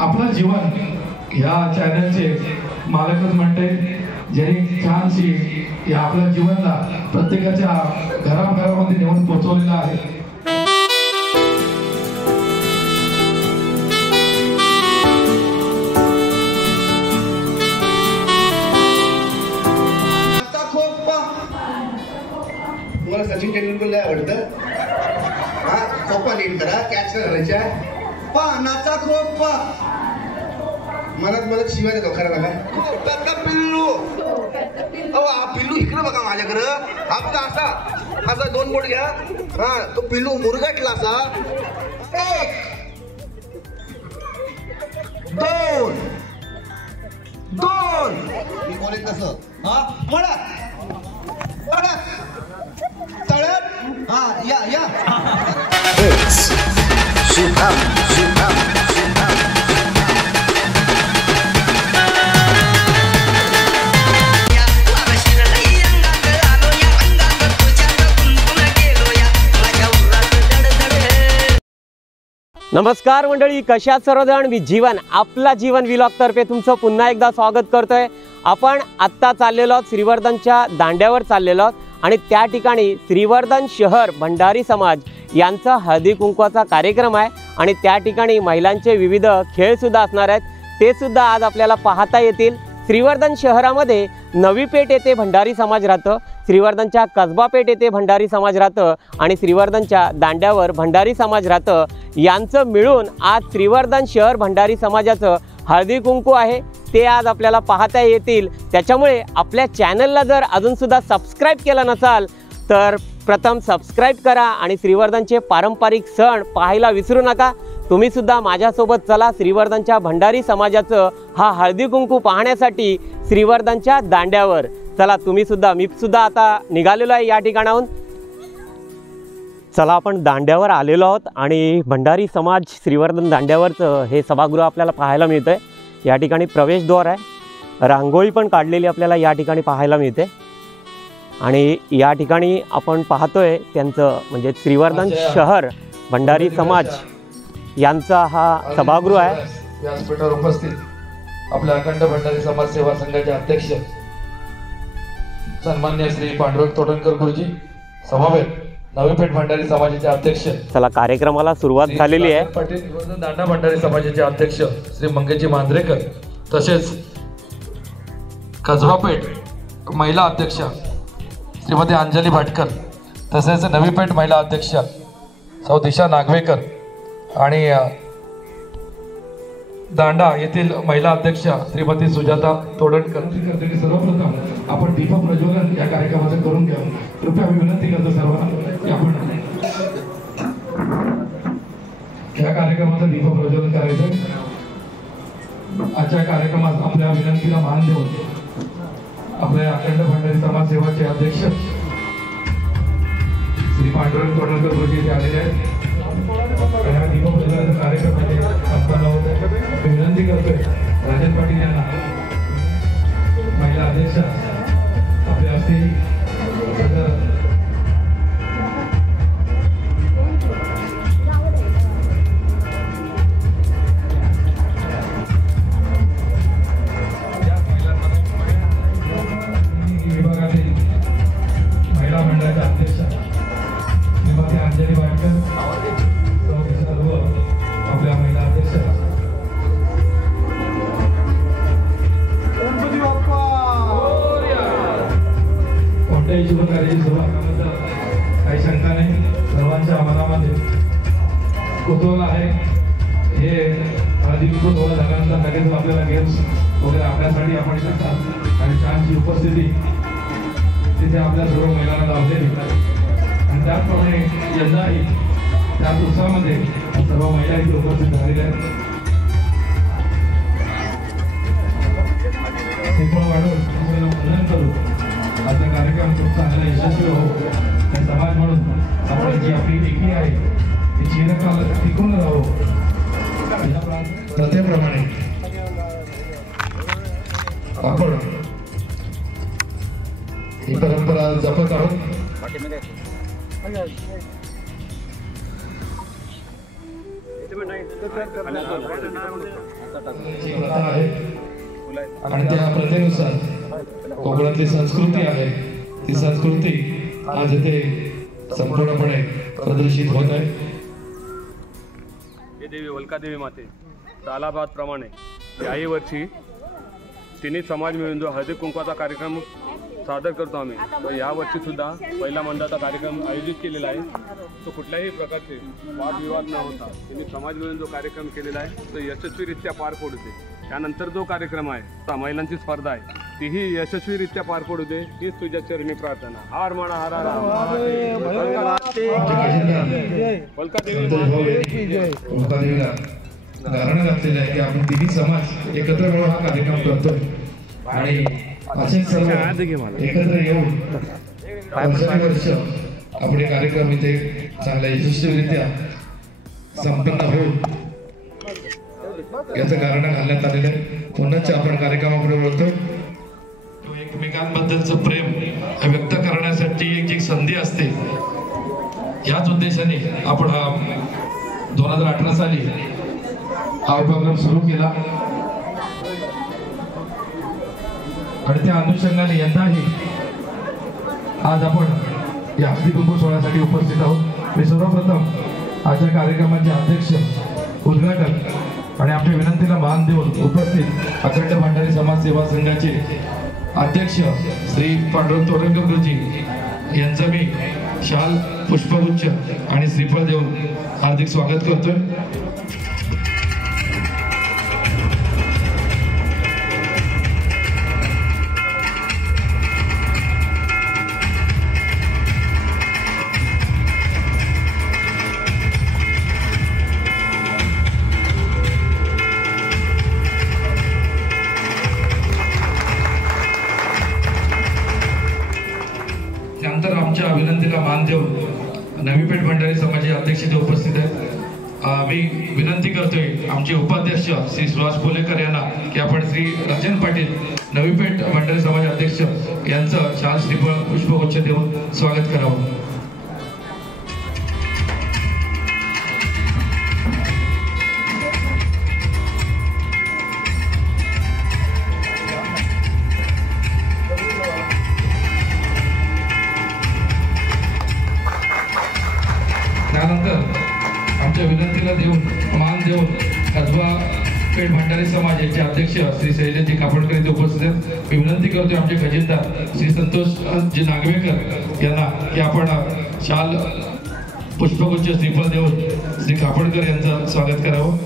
आपलं जीवन ह्या चॅनलचे मालकच म्हणते, ज्यांनी छानशी या आपल्या जीवनाला प्रत्येकाच्या घराघरामध्ये नेऊन पोहोचवलेलं आहे. सचिन तेंडुलकर आवडतं हा खोपा नीट करा कॅच करायच्या पानाचा खोपा मनात शिवाय देतो खरं नका खोप्यातला पिल्लू अहो हा पिल्लू इकडे बघा माझ्याकडं आपला असा असा 2 बोट घ्या हा तो पिल्लू मुरगटला असा 1 2 2 मी बोलेन तसं हा पडत पडत तळप हा या या शिवम नमस्कार मंडळी, कशा सर्वजण. मी जीवन आपला जीवन व्लॉग तर्फे तुमचं पुन्हा एकदा स्वागत करतोय. आपण आत्ता चाललेलो आहोत श्रीवर्धनच्या दांड्यावर चाललेलो आहोत आणि त्या ठिकाणी श्रीवर्धन शहर भंडारी समाज यांचा हळदी कुंकवाचा कार्यक्रम आहे आणि त्या ठिकाणी महिलांचे विविध खेळ सुद्धा असणार आहेत. ते सुद्धा आज आपल्याला पाहता येतील. श्रीवर्धन शहरामध्ये नवी पेठ येथे भंडारी समाज राहतं, श्रीवर्धनच्या कसबा पेठ येथे भंडारी समाज राहतं आणि श्रीवर्धनच्या दांड्यावर भंडारी समाज राहतं. यांचं मिळून आज श्रीवर्धन शहर भंडारी समाजाचं हळदी कुंकू आहे. ते आज आपल्याला पाहता येतील. त्याच्यामुळे आपल्या चॅनलला जर अजूनसुद्धा सबस्क्राईब केलं नसाल तर प्रथम सबस्क्राईब करा आणि श्रीवर्धनचे पारंपरिक सण पाहायला विसरू नका. तुम्ही सुद्धा माझ्यासोबत चला श्रीवर्धनच्या भंडारी समाजाचं हा हळदी कुंकू पाहण्यासाठी श्रीवर्धनच्या दांड्यावर. चला तुम्ही सुद्धा, मी सुद्धा आता निघालेलो आहे या ठिकाणाहून. चला आपण दांड्यावर आलेलो आहोत आणि भंडारी समाज श्रीवर्धन दांड्यावरचं हे सभागृह आपल्याला पाहायला मिळतं आहे. या ठिकाणी प्रवेशद्वार आहे, रांगोळी पण काढलेली आपल्याला या ठिकाणी पाहायला मिळते आणि या ठिकाणी आपण पाहतोय त्यांचं म्हणजे श्रीवर्धन शहर भंडारी समाज यांचा हा सभागृह आहे. व्यासपीठावर उपस्थित आपल्या अखंड भंडारी समाज सेवा संघाचे अध्यक्ष सन्मान्य श्री पांडुरंग तोडणकर गुरुजी, समवेत नवी पेठ भंडारी समाजाचे अध्यक्ष. चला कार्यक्रमाला सुरुवात झालेली आहे. पाटील दांडा भंडारी समाजाचे अध्यक्ष श्री मंगेजी मांजरेकर, तसेच कसबा पेठ महिला अध्यक्ष श्रीमती अंजली भाटकर, तसेच नवी पेठ महिला अध्यक्ष सौ दिशा नागवेकर आणि दांडा येथील महिला अध्यक्ष श्रीमती सुजाता तोडणकर. सर्वप्रथम आपण दीप प्रज्वलन या कार्यक्रमाचं करून घ्या. कृपया मी विनंती करतो सर्वांना की आपण या कार्यक्रमाचं दीप प्रज्वलन करायचं. आजच्या कार्यक्रमात आपल्या विनंतीला मान देऊन आपल्या अखंड भंडारी समाज सेवाचे अध्यक्ष श्री पांडुरंग तोडणकर गुरुजी इथे आलेले आहेत. दीप प्रज्वलनाचा कार्यक्रम संपन्न होत आहे. मी विनंती करतोय राजेश पाटील यांना, महिला अध्यक्ष, आपल्या हस्ते विभागातील महिला मंडळाच्या अध्यक्ष श्रीमती अंजली भाटकर, आपल्या महिला अध्यक्ष कोणत्याही शुभकार्याची सुरुवात काही शंका नाही. सर्वांच्या मनामध्ये कुतूहल आहे. हे हळदी कुंकू सोहळा झाल्यानंतर लगेच आपल्याला गेम्स वगैरे आपल्यासाठी आपण इथे असतात आणि छानची उपस्थिती तिथे आपल्या सर्व महिलांना लाभलेली आणि त्याचप्रमाणे यंदाही त्याच उत्सवामध्ये सर्व महिला इथे उपस्थित झालेल्या आहेत. वंदन करू. आजचा कार्यक्रम खूप चांगला यशस्वी हो आणि समाज म्हणून आपण जी आपली एकी आहे ती चिरकाल टिकून राहो. प्रथेप्रमाणे आपण ही परंपरा जपत आहोत. जी प्रथा आहे आणि त्या प्रथेनुसार कोकणातली संस्कृती आहे, ती संस्कृती आज इथे संपूर्णपणे प्रदर्शित होत आहे. हे देवी वल्कादेवी माते सालाबाद प्रमाणे याही वर्षी तिन्ही समाज मिळून जो हळदी कुंकवाचा कार्यक्रम सादर करतो आम्ही, तो यावर्षी सुद्धा पहिला मंडळाचा कार्यक्रम आयोजित केलेला आहे. तो कुठल्याही प्रकारचे वादविवाद न होता तिन्ही समाज मिळून जो कार्यक्रम केलेला आहे तो यशस्वीरित्या पार पडते. त्यानंतर जो कार्यक्रम आहे महिलांची स्पर्धा आहे तीही यशस्वीरित्या पार पडू दे हीच तुझ्या चरणी प्रार्थना. हार म्हणा हार वल्कादेवीला गारणं घातलेलं आहे की आपण तिन्ही समाज एकत्र मिळून हा कार्यक्रम करतोय आणि असेच सर्व एकत्र येऊन वर्षानुवर्ष आपण हे कार्यक्रम इथे चांगल्या यशस्वीरित्या संपन्न होईल याचं कारण घालण्यात आलेलं आहे. पुन्हा आपण कार्यक्रमाकडे वळतोय. एकमेकांबद्दलचं प्रेम व्यक्त करण्यासाठी एक जी संधी असते, याच उद्देशाने आपण हा 2018 साली हा उपक्रम सुरू केला आणि त्या अनुषंगाने यंदाही आज आपण या हळदी कुंकू सोहळ्यासाठी उपस्थित आहोत. मी सर्वप्रथम आजच्या कार्यक्रमाचे अध्यक्ष, उद्घाटक आणि आपल्या विनंतीला मान देऊन उपस्थित अखंड भंडारी समाज सेवा संघाचे अध्यक्ष श्री पांडुरंग तोरणकरजी यांचं मी शाल, पुष्पगुच्छ आणि श्रीफळ देऊन हार्दिक स्वागत करतोय. त्यानंतर आमच्या विनंतीला मान देऊन नवी पेठ भंडारी समाजाचे अध्यक्ष इथे उपस्थित आहेत. मी विनंती करतोय आमचे उपाध्यक्ष श्री सुहास पोलेकर यांना की आपण श्री राजन पाटील नवी पेठ भंडारी समाज अध्यक्ष यांचं शाल, श्रीफळ, पुष्पगुच्छ देऊन स्वागत करावं. त्यानंतर आमच्या विनंतीला मान देऊन कसबा पेठ भंडारी समाज यांचे अध्यक्ष श्री शैलेशजी कापडकर इथे उपस्थित आहेत. मी विनंती करतोय आमचे खजिनदार श्री संतोषजी नागवेकर यांना की आपण शाल, पुष्पगुच्छ, श्रीफळ देऊन श्री कापडकर यांचं स्वागत करावं.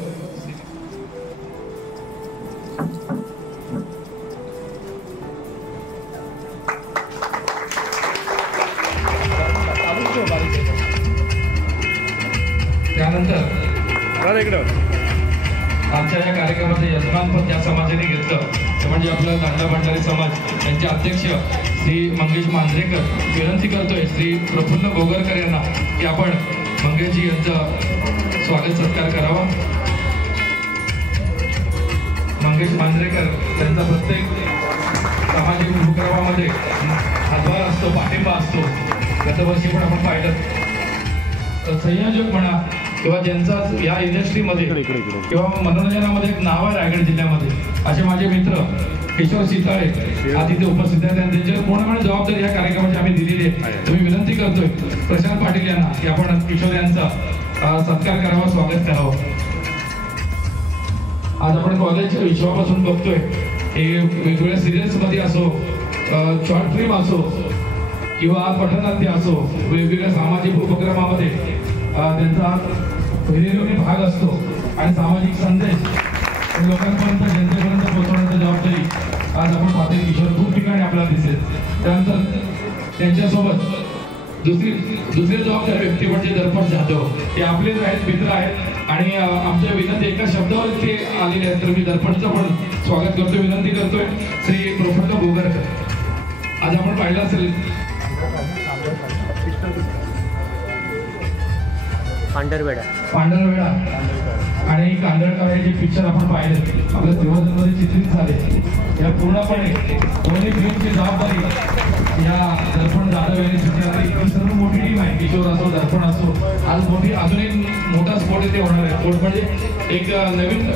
त्यानंतर आजच्या या कार्यक्रमाचं यजमानपद ज्या समाजाने घेतलं ते म्हणजे आपला दांडा भंडारी समाज यांचे अध्यक्ष श्री मंगेश मांजरेकर. विनंती करतोय श्री प्रफुल्ल गोगरकर यांना की आपण मंगेशजी यांचं स्वागत सत्कार करावा. मंगेश मांजरेकर त्यांचा प्रत्येक सामाजिक उपक्रमामध्ये हातभार असतो, पाठिंबा असतो. गत वर्षी पण आपण पाहिलं संयोजक म्हणा किंवा ज्यांचा या इंडस्ट्रीमध्ये किंवा मनोरंजनामध्ये एक नाव आहे रायगड जिल्ह्यामध्ये, असे माझे मित्र किशोर सीताळे आज इथे उपस्थित आहेत आणि त्यांच्यावर पूर्णपणे जबाबदारी या कार्यक्रमाची आम्ही दिलेली आहे. तुम्ही विनंती करतोय प्रशांत पाटील यांना की आपण किशोर यांचा सत्कार करावा, स्वागत करावं. आज आपण कॉलेज विश्वापासून बघतोय हे वेगवेगळ्या सिरियल्समध्ये असो, शॉर्ट फिल्म असो किंवा पठनाट्य असो, वेगवेगळ्या सामाजिक उपक्रमामध्ये त्यांचा हिरिरीने भाग असतो आणि सामाजिक संदेश लोकांपर्यंत, जनतेपर्यंत पोहोचवण्याची जबाबदारी आज आपण पाहतोय किशोर खूप ठिकाणी आपल्याला दिसेल. त्यानंतर त्यांच्यासोबत दुसरे जबाबदार व्यक्ती म्हणजे दर्पण जाधव, ते आपलेच आहेत, मित्र आहेत आणि आमच्या विनंती एका शब्दावर ते आलेले आहेत. तर मी दर्पणचं पण स्वागत करतोय, विनंती करतोय श्री प्रफुल्ल गोगरकर. आज आपण पाहिलं असेल पांढरवेडा आणि कांदळकर हे जे पिक्चर आपण पाहिले आपल्या श्रीवर्धनमध्ये चित्रित झाले, या पूर्णपणे दोन्ही फिल्मची जबाबदारी या दर्पण जाधव यांनी स्वीकारली. ही सर्व मोठी टीम आहे, किशोर असो, दर्पण असो. आज मोठी अजून एक मोठा स्पोर्ट इथे होणार आहे. स्पोर्ट म्हणजे एक नवीन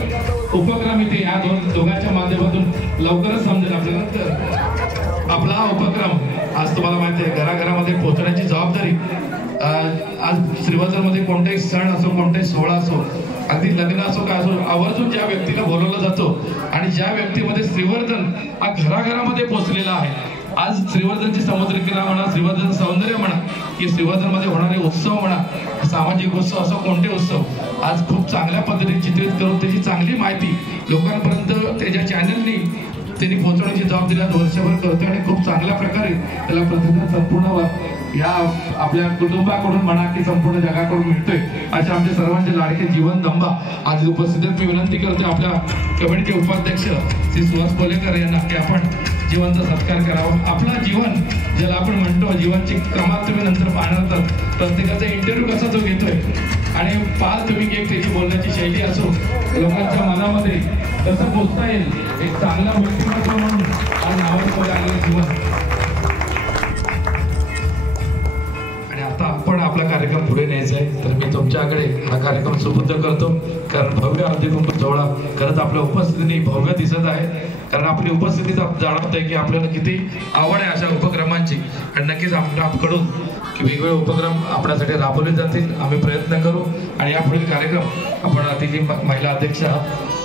उपक्रम इथे या दोघांच्या माध्यमातून लवकरच समजेल आपल्याला. तर आपला हा उपक्रम आज तुम्हाला माहिती आहे घराघरामध्ये पोहोचण्याची जबाबदारी आज श्रीवर्धनमध्ये कोणताही सण असो, कोणताही सोहळा असो, अगदी लग्न असो काय असो, आवर्जून ज्या व्यक्तीला बोलवलं जातो आणि ज्या व्यक्तीमध्ये श्रीवर्धन हा घराघरामध्ये पोहोचलेला आहे. आज श्रीवर्धनची समुद्रकिनारा म्हणा, श्रीवर्धन सौंदर्य म्हणा, की श्रीवर्धनमध्ये होणारे उत्सव म्हणा, सामाजिक उत्सव असो, कोणते उत्सव आज खूप चांगल्या पद्धतीने चित्रित करून त्याची चांगली माहिती लोकांपर्यंत त्याच्या चॅनलनी त्यांनी पोहोचवण्याची जबाबदारी आज वर्षभर करतोय आणि खूप चांगल्या प्रकारे त्याला प्रतिसाद संपूर्ण या आपल्या कुटुंबाकडून म्हणा की संपूर्ण जगाकडून मिळतोय. अशा आमच्या सर्वांचे लाडके जीवन दंबा आज उपस्थित. मी विनंती करते आपल्या कमिटीचे उपाध्यक्ष श्री सुहास कोलेकर यांना की आपण जीवनचा सत्कार करावा. आपला जीवन ज्याला आपण म्हणतो जीवनची कमाल तुम्ही नंतर पाहणार तर प्रत्येकाचा इंटरव्ह्यू कसा तो घेतोय आणि पाल तुम्ही की त्याची बोलण्याची शैली असो, लोकांच्या मनामध्ये कसं पोचता येईल एक चांगला व्यक्तिमत्व म्हणून आज नावामध्ये आलेलं जीवन. आणि आता आपण आपला कार्यक्रम पुढे न्यायचा आहे, तर मी तुमच्याकडे हा कार्यक्रम सुपूर्द करतो. कारण भव्य हळदी कुंकू सोहळा खरंच आपल्या उपस्थितीने भव्य दिसत आहे. कारण आपली उपस्थिती जाणवत आहे की आपल्याला किती आवड आहे अशा उपक्रमांची. आणि नक्कीच आपल्याकडून की वेगवेगळे उपक्रम आपल्यासाठी राबवले जातील. आम्ही प्रयत्न करू आणि यापुढील कार्यक्रम आपण अतिथी महिला अध्यक्ष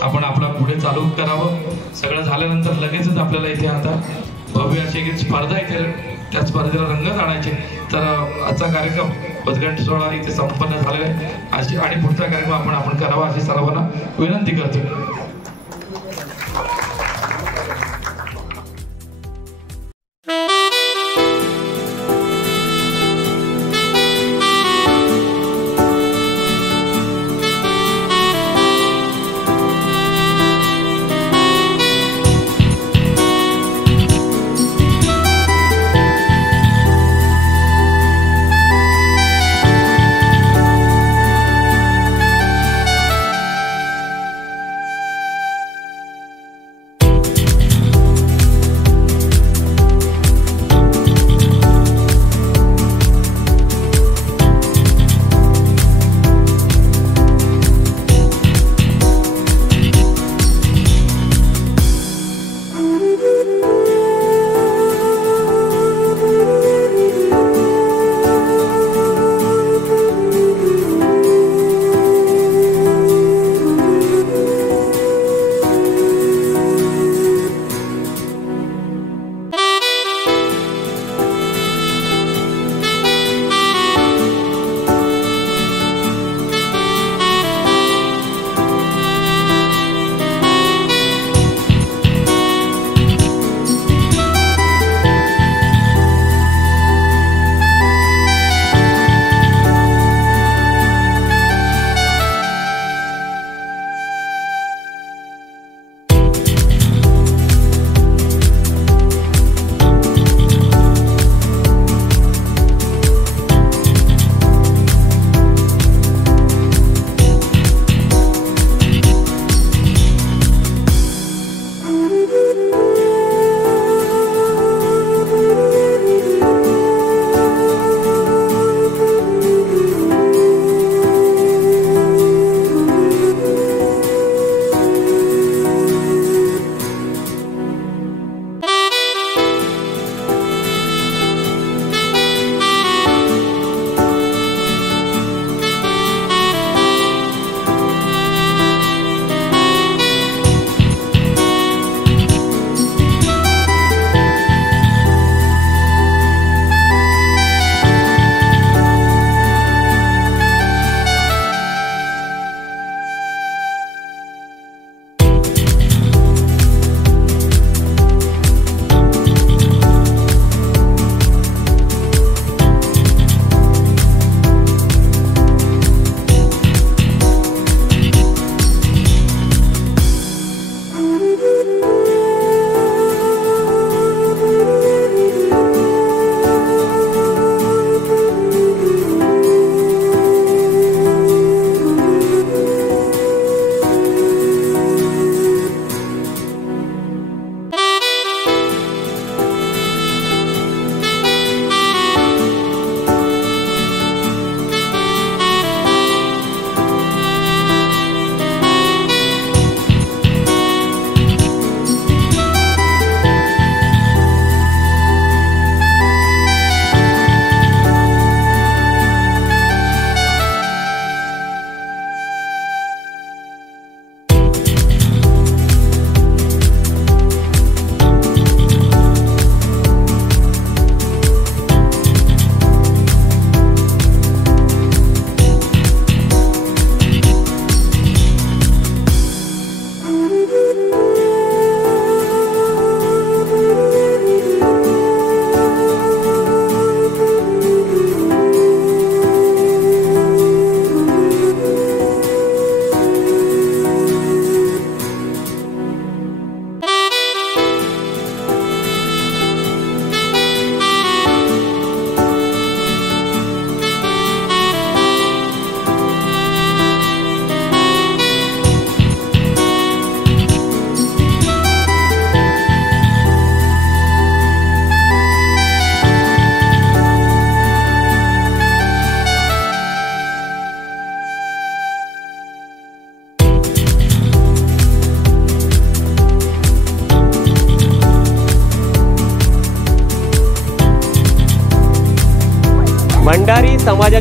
आपण आपला पुढे चालू करावं. सगळं झाल्यानंतर लगेचच आपल्याला इथे आता भव्य अशी एक स्पर्धा इथे त्या स्पर्धेला रंगत आणायचे. तर आजचा कार्यक्रम उद्घाटन सोहळा इथे संपन्न झालेला आहे अशी आणि पुढचा कार्यक्रम आपण करावा अशी सर्वांना विनंती करतो.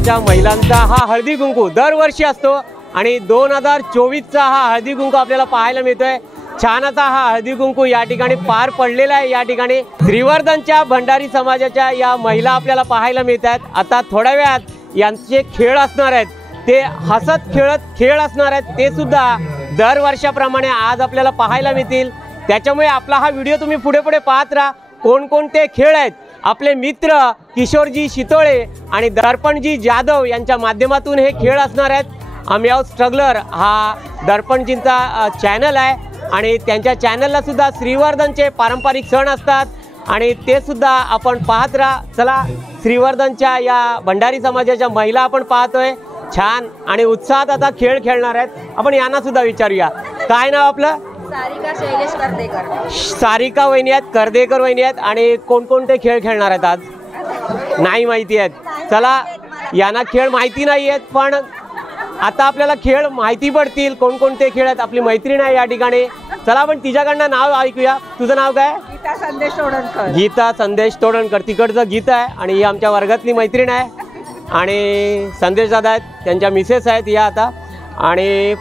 समाजाच्या महिलांचा हा हळदी कुंकू दरवर्षी असतो आणि 2024चा हा हळदी कुंकू आपल्याला पाहायला मिळतोय। छान असा हा हळदी कुंकू या ठिकाणी पार पडलेला आहे। या ठिकाणी श्रीवर्धनच्या भंडारी समाजाच्या या महिला आपल्याला पाहायला मिळतात। आता थोड्या वेळात यांचे खेळ असणार आहेत, ते हसत खेळत खेळ असणार आहेत, ते सुद्धा दरवर्षाप्रमाणे आज आपल्याला पाहायला मिळतील। त्याच्यामुळे आपला हा व्हिडिओ तुम्ही पुढे पुढे पाहत राहा। कोणकोणते खेळ आहेत आपले मित्र किशोरजी शितोळे आणि दर्पणजी जाधव यांच्या माध्यमातून हे खेळ असणार आहेत। आम्ही आहोत स्ट्रगलर हा दर्पणजींचा चॅनल आहे आणि त्यांच्या चॅनलला सुद्धा श्रीवर्धनचे पारंपरिक सण असतात आणि ते सुद्धा आपण पाहत राहा। चला श्रीवर्धनच्या या भंडारी समाजाच्या महिला आपण पाहतोय, छान आणि उत्साहात आता खेळ खेळणार आहेत। आपण यांना सुद्धा विचारूया, काय नाव आपलं? सारिका शैलेश करदेकर। सारिका वहिनी आहेत, करदेकर वहिनी आहेत आणि कोणकोणते खेळ खेळणार आहेत आज? नाही माहिती आहेत। चला यांना खेळ माहिती नाही आहेत, पण आता आपल्याला खेळ माहिती पडतील कोणकोणते खेळ आहेत। आपली मैत्रीण आहे या ठिकाणी, चला आपण तिच्याकडनं नाव ऐकूया। तुझं नाव काय? गीता संदेश तोडणकर। गीता संदेश तोडणकर, तिकडचं गीता आहे आणि ही आमच्या वर्गातली मैत्रीण आहे आणि संदेश दादा आहेत, त्यांच्या मिसेस आहेत या आता। आणि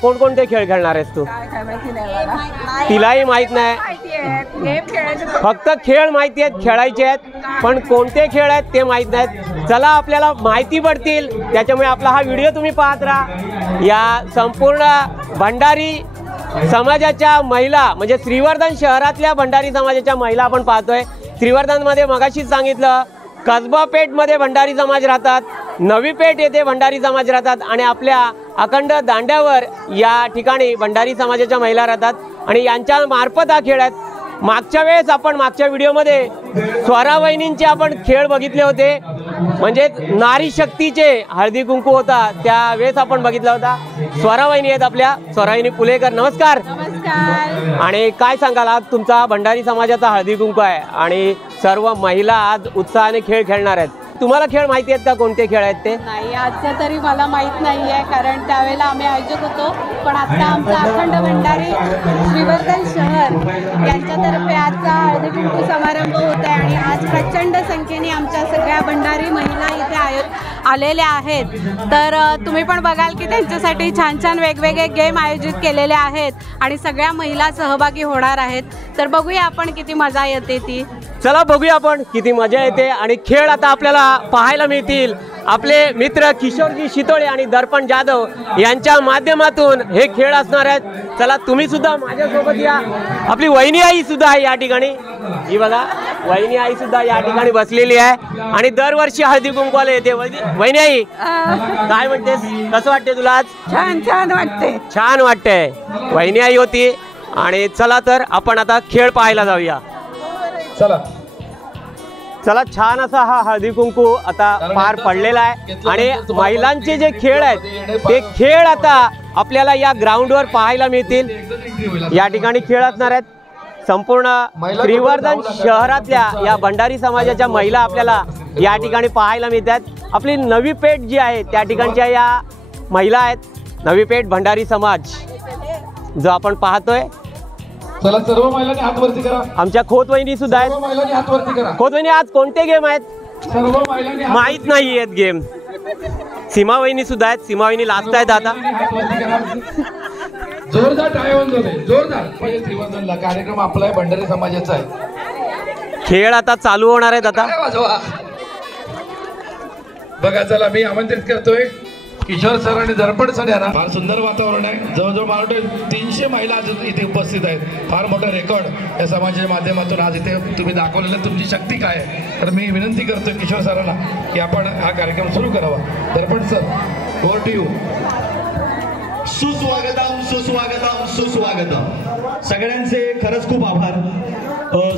कोणकोणते खेळ खेळणार आहेस तू? तिलाही माहित नाही, फक्त खेळ माहिती आहेत, खेळायचे आहेत, पण कोणते खेळ आहेत ते माहित नाहीत। चला आपल्याला माहिती पडतील, त्याच्यामुळे आपला हा व्हिडिओ तुम्ही पाहत राहा। या संपूर्ण भंडारी समाजाच्या महिला म्हणजे श्रीवर्धन शहरातल्या भंडारी समाजाच्या महिला आपण पाहतोय। श्रीवर्धनमध्ये मगाशीच सांगितलं कसबा पेठमध्ये भंडारी समाज राहतात, नवी पेठ येथे भंडारी समाज राहतात आणि आपल्या अखंड दांड्यावर या ठिकाणी भंडारी समाजाच्या महिला राहतात आणि यांच्या मार्फत हा खेळ आहेत। मागच्या वेळेस आपण मागच्या व्हिडिओमध्ये स्वरा वहिनींचे आपण खेळ बघितले होते, म्हणजे नारी शक्तीचे हळदी कुंकू होता त्यावेळेस आपण बघितला होता। स्वरा वहिनी आहेत आपल्या, स्वरा वहिनी पुलेकर, नमस्कार। नमस्कार। आणि काय सांगाल, आज तुमचा भंडारी समाजाचा हळदी कुंकू आहे आणि सर्व महिला आज उत्साहाने खेळ खेळणार आहेत। तुम्हाला खेळ माहिती आहेत का, कोणते खेळ आहेत ते? नाही, आजचं तरी मला माहीत नाही आहे, कारण त्यावेळेला आम्ही आयोजक होतो, पण आता आमचा अखंड भंडारी श्रीवर्धन शहर यांच्यातर्फे आजचा हळदी कुंकू समारंभ होत आहे आणि आज प्रचंड संख्येने आमच्या सगळ्या भंडारी महिला इथे आलेल्या आहेत। तर तुम्ही पण बघाल की त्यांच्यासाठी छान छान वेगवेगळे गेम आयोजित केलेले आहेत आणि सगळ्या महिला सहभागी होणार आहेत। तर बघूया आपण किती मजा येते ती। चला बघूया आपण किती मजा येते आणि खेळ आता आपल्याला पाहायला मिळतील। आपले मित्र किशोरजी शितोळे आणि दर्पण जाधव यांच्या माध्यमातून हे खेळ असणार आहेत। चला तुम्ही सुद्धा माझ्यासोबत या। आपली वहिनी आई सुद्धा आहे या ठिकाणी, ही बघा वहिनी आई सुद्धा या ठिकाणी बसलेली आहे आणि दरवर्षी हळदी कुंकवाला येते। वहिनी आई काय म्हणतेस, कसं वाटते तुला आज? छान छान वाटते, छान वाटतंय। वहिनी आई होती आणि चला तर आपण आता खेळ पाहायला जाऊया। चला चला छान असा हा हळदी कुंकू आता पार पडलेला आहे आणि महिलांचे जे खेळ आहेत ते खेळ आता आपल्याला या ग्राउंडवर पाहायला मिळतील। या ठिकाणी खेळ असणार आहेत। संपूर्ण श्रीवर्धन शहरातल्या या भंडारी समाजाच्या महिला आपल्याला या ठिकाणी पाहायला मिळतात। आपली नवी पेठ जी आहे त्या ठिकाणच्या या महिला आहेत। नवी पेठ भंडारी समाज जो आपण पाहतोय। चला सर्व महिलांनी हात वरती करा। आमच्या खोत वहिनी सुद्धा आहेत। सर्व महिलांनी हात वरती करा। खोत वहिनी आज कोणते गेम आहेत? सर्व महिलांनी माहित नाही आहेत गेम। सीमा वहिनी सुद्धा आहेत, सीमा वहिनी लास्ट आहेत आता। हात वरती करा। जोरदार टाळ्या वाजवून दे, जोरदार। पहिले श्रीवर्धनला कार्यक्रम आपला आहे, भंडारी समाजाचा आहे। खेळ आता चालू होणार आहेत आता। बघा चला मी आमंत्रित करतोय किशोर सर आणि दर्पण सर यांना। फार सुंदर वातावरण आहे, जवळजवळ मला वाटतं 300 महिला आज इथे उपस्थित आहेत। फार मोठा रेकॉर्ड या समाजाच्या माध्यमातून आज इथे तुम्ही दाखवलेलं तुमची शक्ती काय आहे। तर मी विनंती करतोय किशोर सरांना की आपण हा कार्यक्रम सुरू करावा। दर्पण सर, ओव्हर टू यू। सुस्वागतम सुस्वागतम सुस्वागतम। सगळ्यांचे खरंच खूप आभार।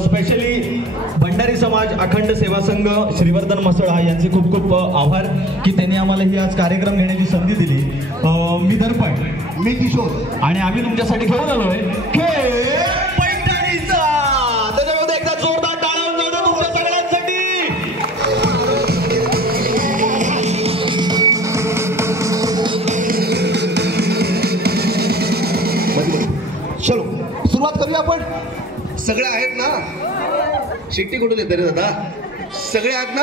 स्पेशली भंडारी समाज अखंड सेवा संघ श्रीवर्धन मसळा यांचे खूप खूप आभार की त्यांनी आम्हाला ही आज कार्यक्रम घेण्याची संधी दिली। मी दर्पण, मी किशोर आणि आम्ही तुमच्यासाठी घेऊन आलोय खेळ पैठणीचा। त्याच्यामध्ये एकदा जोरदार टाळ्या वाजवून द्या तुमच्या सगळ्यांसाठी। चलो सुरुवात करूया आपण। सगळे आहेत ना? शिट्टी कुठून येते रे दादा? सगळे आहेत ना?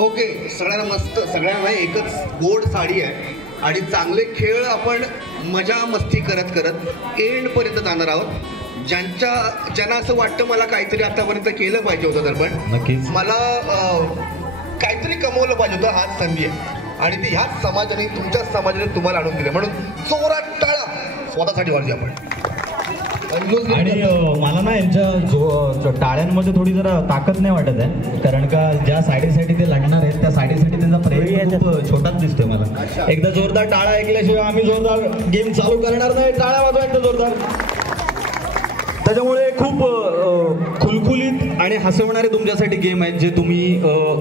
ओके, सगळ्यांना मस्त, सगळ्यांना एकच गोड साडी आहे आणि चांगले खेळ आपण मजा मस्ती करत करत एंड पर्यंत जाणार आहोत. ज्यांना असं वाटतं मला काहीतरी आतापर्यंत केलं पाहिजे होतं, तर पण नक्कीच मला काहीतरी कमवलं पाहिजे होतं, हाच संधी आहे आणि ती ह्याच समाजाने, तुमच्याच समाजाने तुम्हाला आणून दिले. म्हणून जोरात टाळा स्वतःसाठी वाजूया आपण. आणि मला ना यांच्या टाळ्यांमध्ये थोडी जरा ताकद नाही वाटत आहे, कारण का ज्या साडीसाठी ते लढणार आहेत त्या साडीसाठी त्यांचा प्रयत्न खूप छोटाच दिसतोय मला. एकदा जोरदार टाळा ऐकल्याशिवाय आम्ही जोरदार गेम चालू करणार नाही. टाळ्या वाजवा एकदा जोरदार. त्याच्यामुळे खूप खुलखुलीत आणि हसवणारे तुमच्यासाठी गेम आहेत, जे तुम्ही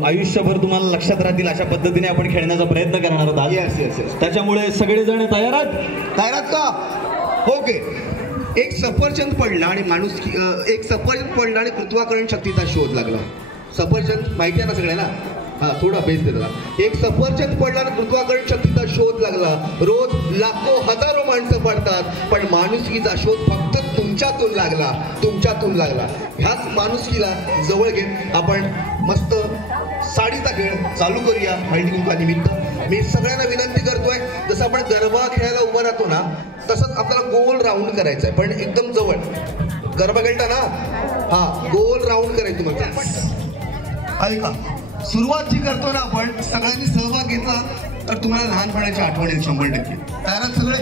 आयुष्यभर तुम्हाला लक्षात राहतील अशा पद्धतीने आपण खेळण्याचा प्रयत्न करणार आहोत आज. Yes yes yes. त्याच्यामुळे सगळेजण तयार आहेत? तयार आहात का? ओके. एक सफरचंद पडला आणि माणूस, एक सफरचंद पडला आणि गुरुत्वाकर्षण शक्तीचा शोध लागला. सफरचंद माहिती आहे ना सगळ्यांना? हा, थोडा बेस देतो. एक सफरचंद पडला आणि गुरुत्वाकर्षण शक्तीचा शोध लागला. रोज लाखो हजारो माणसं पडतात, पण माणुसकीचा शोध फक्त तुमच्यातून लागला, तुमच्यातून लागला. ह्याच माणुसकीला जवळ घेत आपण मस्त साडीचा खेळ चालू करूया हळदी कुंकवानिमित्त. मी सगळ्यांना विनंती करतोय, जसं आपण गरबा खेळायला उभं राहतो ना, तसंच आपल्याला गोल राऊंड करायचं आहे, पण एकदम जवळ. गरबा खेळता ना, हा, गोल राऊंड करायचं. मग ऐका, सुरुवात जी करतो ना आपण, सगळ्यांनी सहभाग घेतला तर तुम्हाला लहानपणाची आठवण येईल 100%. तयार सगळे?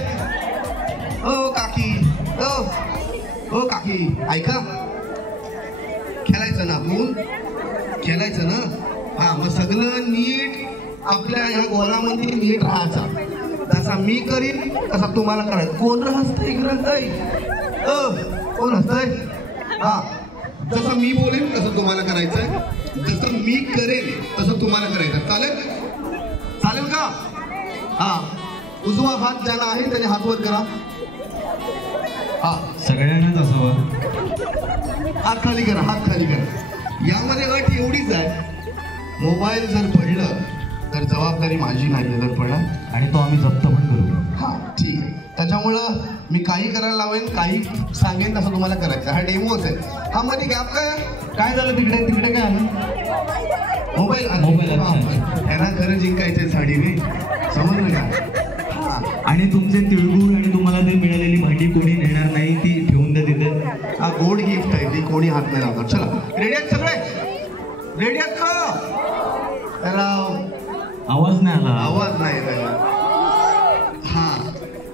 ओ काकी, ओ काकी, ऐका, खेळायचं ना आपण, खेळायचं ना. हा, मग सगळं नीट आपल्या ह्या गोलामध्ये नीट राहायचा. जसा मी करीन तसा तुम्हाला करायचं. कोण हसतंय कोण हसतंय? हा, जसं मी बोलेन तसं तुम्हाला करायचंय, जसं मी करेन तसं तुम्हाला करायचं. चालेल? चालेल का? हा, उजवा हात ज्याला आहे त्याने हात वर करा. हा, सगळ्यांनाच असावं. हात खाली करा, हात खाली करा. यामध्ये अट एवढीच आहे, मोबाईल जर पडलं तर जबाबदारी माझी नाही, जर पडलं आणि तो आम्ही जप्त पण करू. हा, ठीक आहे. त्याच्यामुळं मी काही करायला लावेन, काही सांगेन तसं तुम्हाला करायचं. हा डेमोच आहे. हा, मध्ये गॅप काय झालं? तिकडे काय आलं? मोबाईल. त्यांना खरं जिंकायचं साडीने, समजलं का? आणि तुमचे तिळगुळ आणि तुम्हाला ते मिळालेली भांडी कोणी नेणार नाही, ती ठेवून द्या तिथे. हा गोड गिफ्ट आहे, ती कोणी हात नाही लावणार. चला, रेडी आहेत सगळे? रेडी आहेत का? त्याला आवाज नाही आला. आवाज नाही त्याला. हा,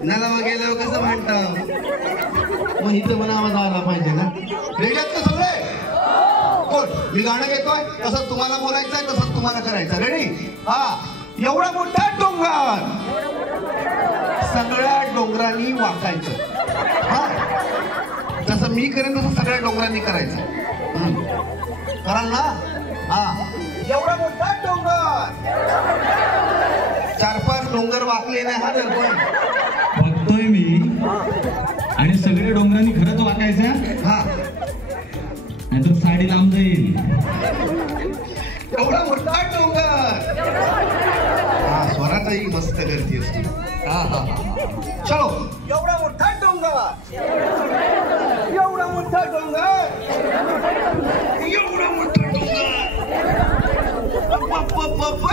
नलावा गेल्यावर कसं म्हणतं, मग इथं पण आवाज आला पाहिजे ना. रेडी आहेत का सगळे? कोण? मी गाणं घेतोय तसंच तुम्हाला बोलायचं आहे, तसंच तुम्हाला करायचं. रेडी? हा, एवढा मोठा डोंगर, सगळ्या डोंगरांनी वाकायचं. हा, जसं मी करेन तसं सगळ्या डोंगरांनी करायचं. कराल ना? हा, एवढा मोठा डोंगर, 4-5 डोंगर वाकले नाही. हा, जर पण बघतोय मी. आणि सगळ्या डोंगरांनी खरंच वाकायचं. हा, नाहीतर साडी लांब जाईल. एवढा मोठा डोंगर. हा, स्वराचाही मस्त गर्दी असते. हा हा हा, चलो. एवढा मोठा डोंगर, एवढा मोठा डोंगर, एवढा मोठा डोंगर,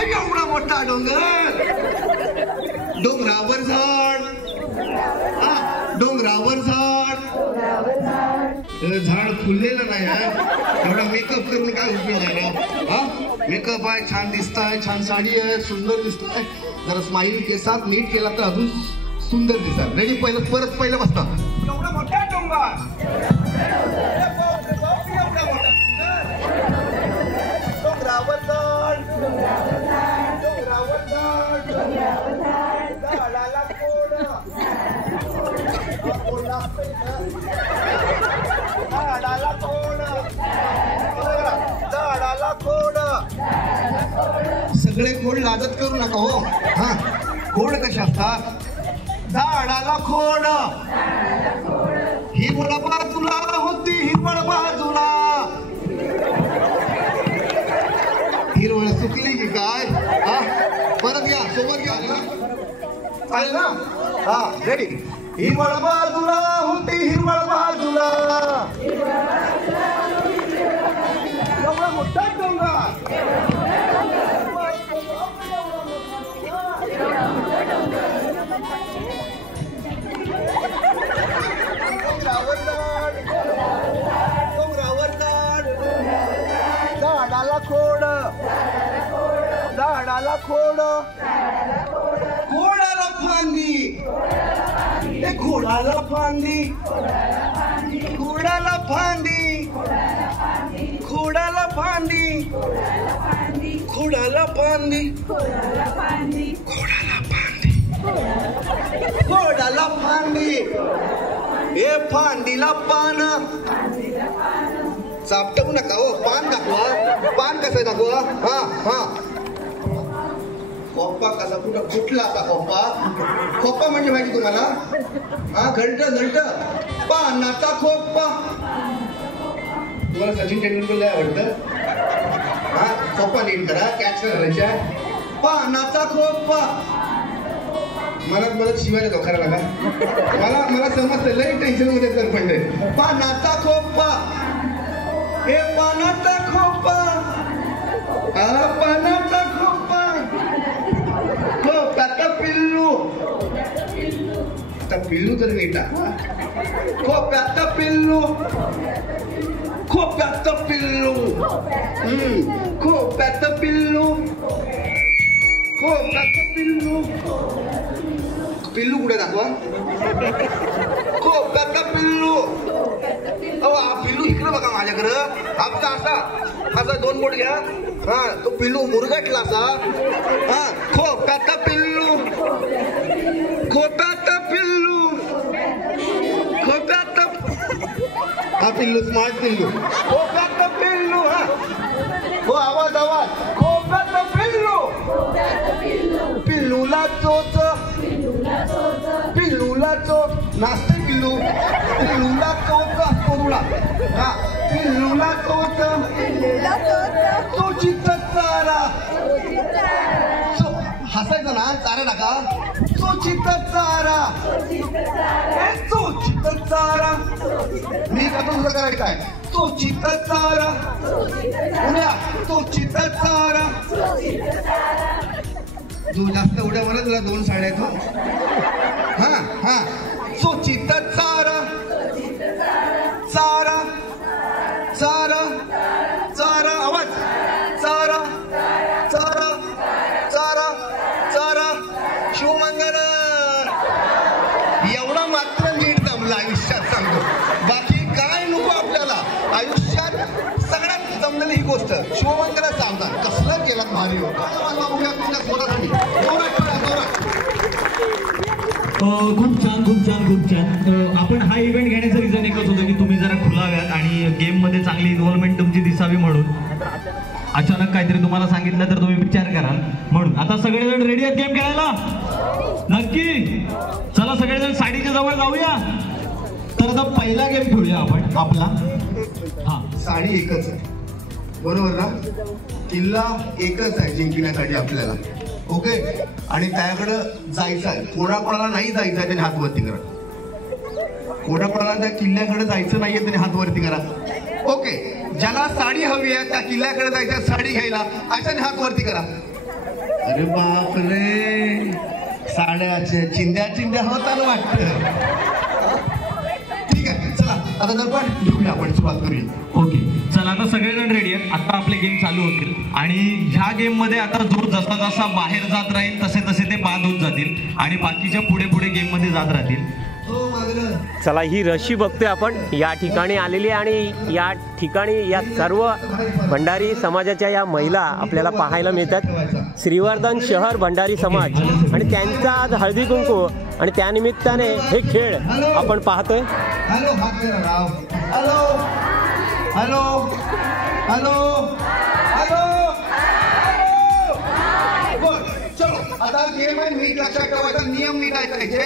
एवढा मोठा डोंगर. डोंगरावर झाड. हा, डोंगरावर झाड. झाड फुललेलं नाही आहे. एवढा मेकअप करून काय उपयोग आहे? हा, मेकअप आहे, छान दिसताय, छान साडी आहे, सुंदर दिसताय. जरा स्माइल केसात नीट केला तर अजून सुंदर दिसाल. रेडी? पहिलं बसता. एवढा मोठा डोंगर, डोंगरावर झाड, डोंगरावर झाड, झाडाला कोड, झाडाला कोड, झाडाला कोड. सगळे खोड लाजत करू नका हो. हा, खोड कशा असतात? झाडाला खोड, हिरवळ बाजूला होती, हिरवळ बाजूला. हिरवळ सुकली की काय? हा, परत घ्या, सोबत घ्या. चालेल ना? हा, रेडी? हिरवळ बाजूला होती, हिरवळ बाजूला. एवढा मोठा डोंगर, खोड घोडाला फांदी घोडाला फांदी घोडाला फांदी घोडाला फांदी घोडाला फांदी घोडाला फांदी घोडाला फांदी हे फांदीला पान चापटू नका हो पान दाखवा पान कसं दाखवा हा हा खोप्पा कसा कुठं फुटला असा खोप्पा खोप्पा म्हणजे माहिती तुम्हाला हा घंट पानाचा खोप्पा तुम्हाला सचिन तेंडुलकर आवडतं हा खोप्पा नीट करा कॅच करायच्या पानाचा खोप्पा मला शिवायला धोकारा लागा मला समजतं लई टेन्शन मध्ये तर पण पानाचा खोप्पा हे पानाचा खोप्पा पानाचा खोप्पा खोप्याचा पिल्लू आता पिल्लू तर नीटा खोप्याचा पिल्लू खोप्याचा पिल्लू खोप्याचा पिल्लू खोप्याचा पिल्लू पिल्लू कुठे दाखवा खोप्याचा पिल्लू अहो हा पिल्लू इकडे बघा माझ्याकडं आपला असा 2 बोट घ्या हा तो पिल्लू मुरगटला असा हा खोप्याचा पिल्लू खोप्याचा पिल्लू खोप्याचा हा पिल्लू स्मार्ट पिल्लू खोप्याचा पिल्लू हा हो आवाज खोप्याचा पिल्लू पिल्लूला चोच नाचते पिल्लूला चोच असतो तुला हा पिल्लूला चोच चोचीत चारा हसायचं ना चारा टाका चोचीत चारा चोचीत चारा मी का तुझं करायचं आहे चोचीत चारा चोचीत चारा तू जास्त उड्या मला तुला 2 साड्या तो हा हा चोचीत चारा चारा चारा चारा आवाज चारा चारा चारा चारा शिवमंगल एवढा मात्र नीट जमला आयुष्यात सांगतो बाकी काय नको आपल्याला आयुष्यात सगळ्यात जमलेली ही गोष्ट शिवमंगल सांगतात कसलं केलं भारी हो तुमच्या स्वतःसाठी खूप छान आपण हा इव्हेंट घेण्याचं रिझन एकच होतं की तुम्ही जरा खुलाव्यात आणि गेम मध्ये चांगली इन्व्हॉल्वमेंट तुमची दिसावी म्हणून अचानक काहीतरी तुम्हाला सांगितलं तर तुम्ही विचार कराल म्हणून आता सगळेजण रेडी आहेत गेम खेळायला नक्की चला सगळेजण साडीच्या जवळ जाऊया तर आता पहिला गेम खेळूया आपण आपला हा साडी एकच आहे बरोबर ना किल्ला एकच आहे जिंकण्यासाठी आपल्याला ओके आणि त्याकडं जायचं आहे कोणाकोणाला नाही जायचं आहे त्याने हात वरती करा कोणाकोणाला त्या किल्ल्याकडे जायचं नाहीये त्याने हात वरती करा ओके ज्याला साडी हवी आहे त्या किल्ल्याकडे जायचं साडी घ्यायला अशाने हात वरती करा अरे बापरे साड्याचे चिंध्या होता ना वाटत ठीक आहे चला आता तर पण घेऊया आपण सुरुवात करूया ओके चला आता सगळेजण रेडी आहेत आता आपले गेम चालू होतील आणि ह्या गेम मध्ये आता जो जसा जसा बाहेर जात राहील तसे तसे ते बाद होत जातील आणि बाकीच्या पुढे गेम मध्ये जात राहतील चला ही रशी बघतोय आपण या ठिकाणी आलेली आणि या ठिकाणी या सर्व भंडारी समाजाच्या या महिला आपल्याला पाहायला मिळतात श्रीवर्धन शहर भंडारी समाज आणि त्यांचा आज हळदी कुंकू आणि त्यानिमित्ताने हे खेळ आपण पाहतोय hello hello hello hello hello चलो आता गेम आहे नीट लक्षात ठेवायचा नियम नीट ऐकायचे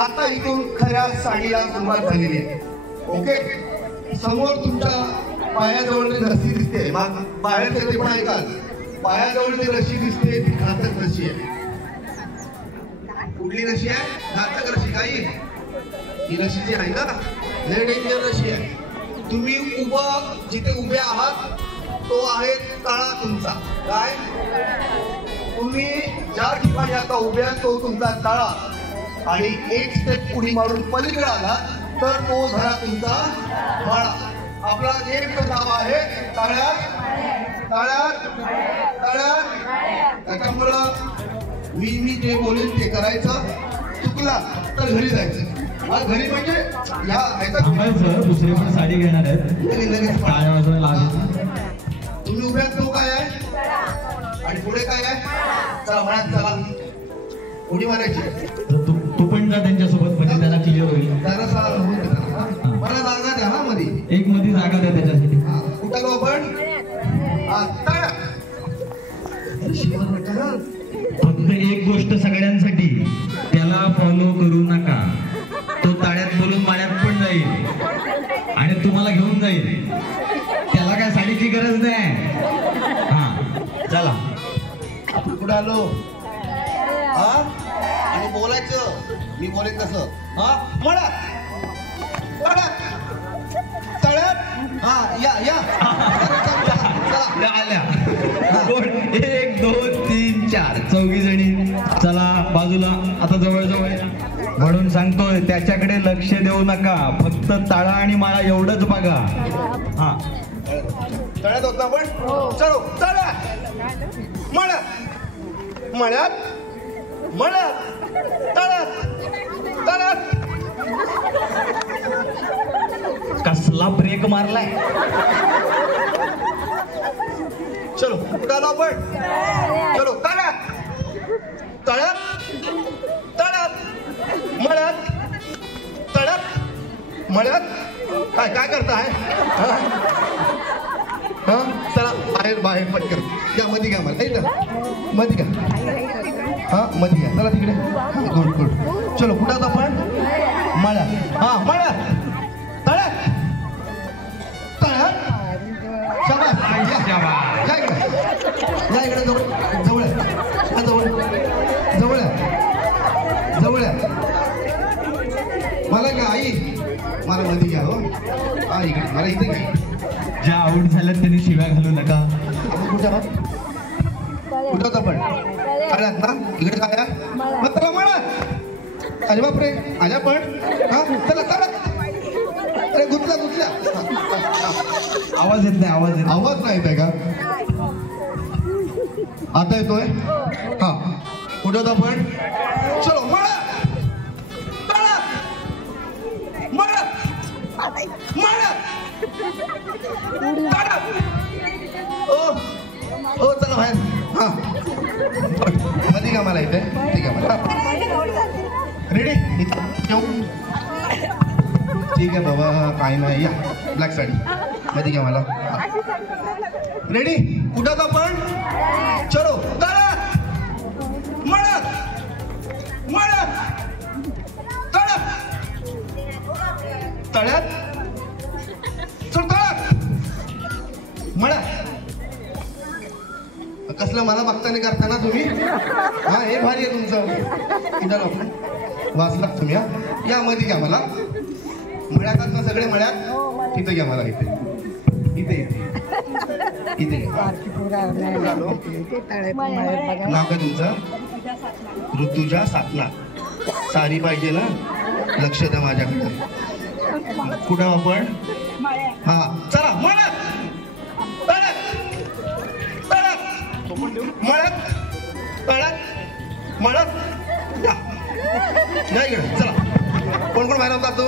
आता इथून खऱ्या साडीला सुरुवात झालेली आहे ओके समोर तुमच्या पायाजवळ रस्सी दिसते बाहेर ते पण ऐकाल पायाजवळ ती रस्सी दिसते ती घातक रस्सी आहे कुठली रस्सी आहे घातक रस्सी काही ही रस्सी जी आहे ना लय डेंजर रस्सी आहे तुम्ही जिथे उभे आहात तो आहे तळा तुमचा काय तुम्ही ज्या ठिकाणी आता उभे आहात तो तुमचा तळा आणि एक स्टेप पुढे मारून पलीकडे आला तर तो झाला तुमचा मळा आपला एक नाव आहे तळ्यात तळ्यात तळ्यात. त्याच्यामुळं मी जे बोलेन ते करायचं, चुकला तर घरी जायचं. घरी म्हणजे थांबायचं, दुसरी पण साडी घेणार आहेत, लगेच टाळ्या वाजवायला लागेल. तुम्ही उभ्यात तो काय आहे आणि पुढे काय आहे? चला म्हणा, चला उडी मारायची. तू पण जा त्यांच्यासोबत, म्हणजे त्याला क्लिअर होईल. मला जागा द्या हा मध्ये, एक मध्ये जागा द्या त्याच्यासाठी. कुठं आपण फक्त एक गोष्ट सगळ्यांसाठी, त्याला फॉलो करू नका. तो ताळ्यात बोलून पाण्यात पण जाईल आणि तुम्हाला घेऊन जाईल. त्याला काय साडीची गरज नाही. हा चला, आपण कुठं आलो हा? आणि बोलायचं, मी बोलेन कसं हा? म्हणत तळ्यात हा या या आल्या. 1 2 3 4 चौघी जणी. चला बाजूला, आता जवळ जवळ. म्हणून सांगतोय त्याच्याकडे लक्ष देऊ नका, फक्त ताळा आणि माळा एवढंच बघा. हा तळ्यात होत ना आपण. चलो तळ्यात म्हणत म्हणत म्हणत तळ्यात तळ्यात. कसला ब्रेक मारलाय. चलो कुठं आलो आपण? चलो तळ्यात तळ्यात तळ्यात म्हणत तळ्यात म्हणत. काय काय करताय हा? चला बाहेर बाहेर पटकन या, मध्ये घ्या मला इथं मध्ये घ्या. हा मध्ये घ्या, चला तिकडे. Good good. चलो कुठं आपण? मळ्यात. हा मळ्यात तळ्यात तळ्यात. शाबास. या इकडे जवळ जवळ जवळ जवळ जवळ. मला घ्या आई, मला मध्ये घ्या हो. हा इकडे मला इथे घ्या. ज्या आऊट झाल्यात त्यांनी शिव्या घालू नका. कुठं कुठं आपण तळ्यात ना? इकडे काय आहे? मग चला म्हणत. अरे बापरे आल्या पण. हा चला चला. अरे गुतल्या गुतल्या. आवाज येत नाही, आवाज येत. आवाज नाही येत का? आता येतोय हा. कुठं आपण? चलो म्हणत म्हणत म्हणत. ओ चला बाहेर. हा मध्ये का मला इथे. ठीक आहे मला रेडी. ठीक आहे बाबा, काय नाही. या ब्लॅक साडी मध्ये घ्या मला. रेडी कुठं आपण? चलो तळ्यात म्हणत म्हणत तळ्यात तळ्यात. चल तळ्यात म्हणत. कसलं मला बघताना करताना तुम्ही हा? हे भारी आहे तुमचं. इथं आपण वाचला तुम्ही हा. या मध्ये घ्या मला. मळ्यात ना सगळे मळ्यात. तिथं घ्या मला. इथे इथे इथे नाव काय तुमचं? ऋतुजा सातनाथ. साडी पाहिजे ना? लक्ष द्या माझ्याकडे. कुठं आपण? हा चला म्हणत मळत तळ्यात मळत. या इकडे चला. कोण कोण बाहेर होता? तू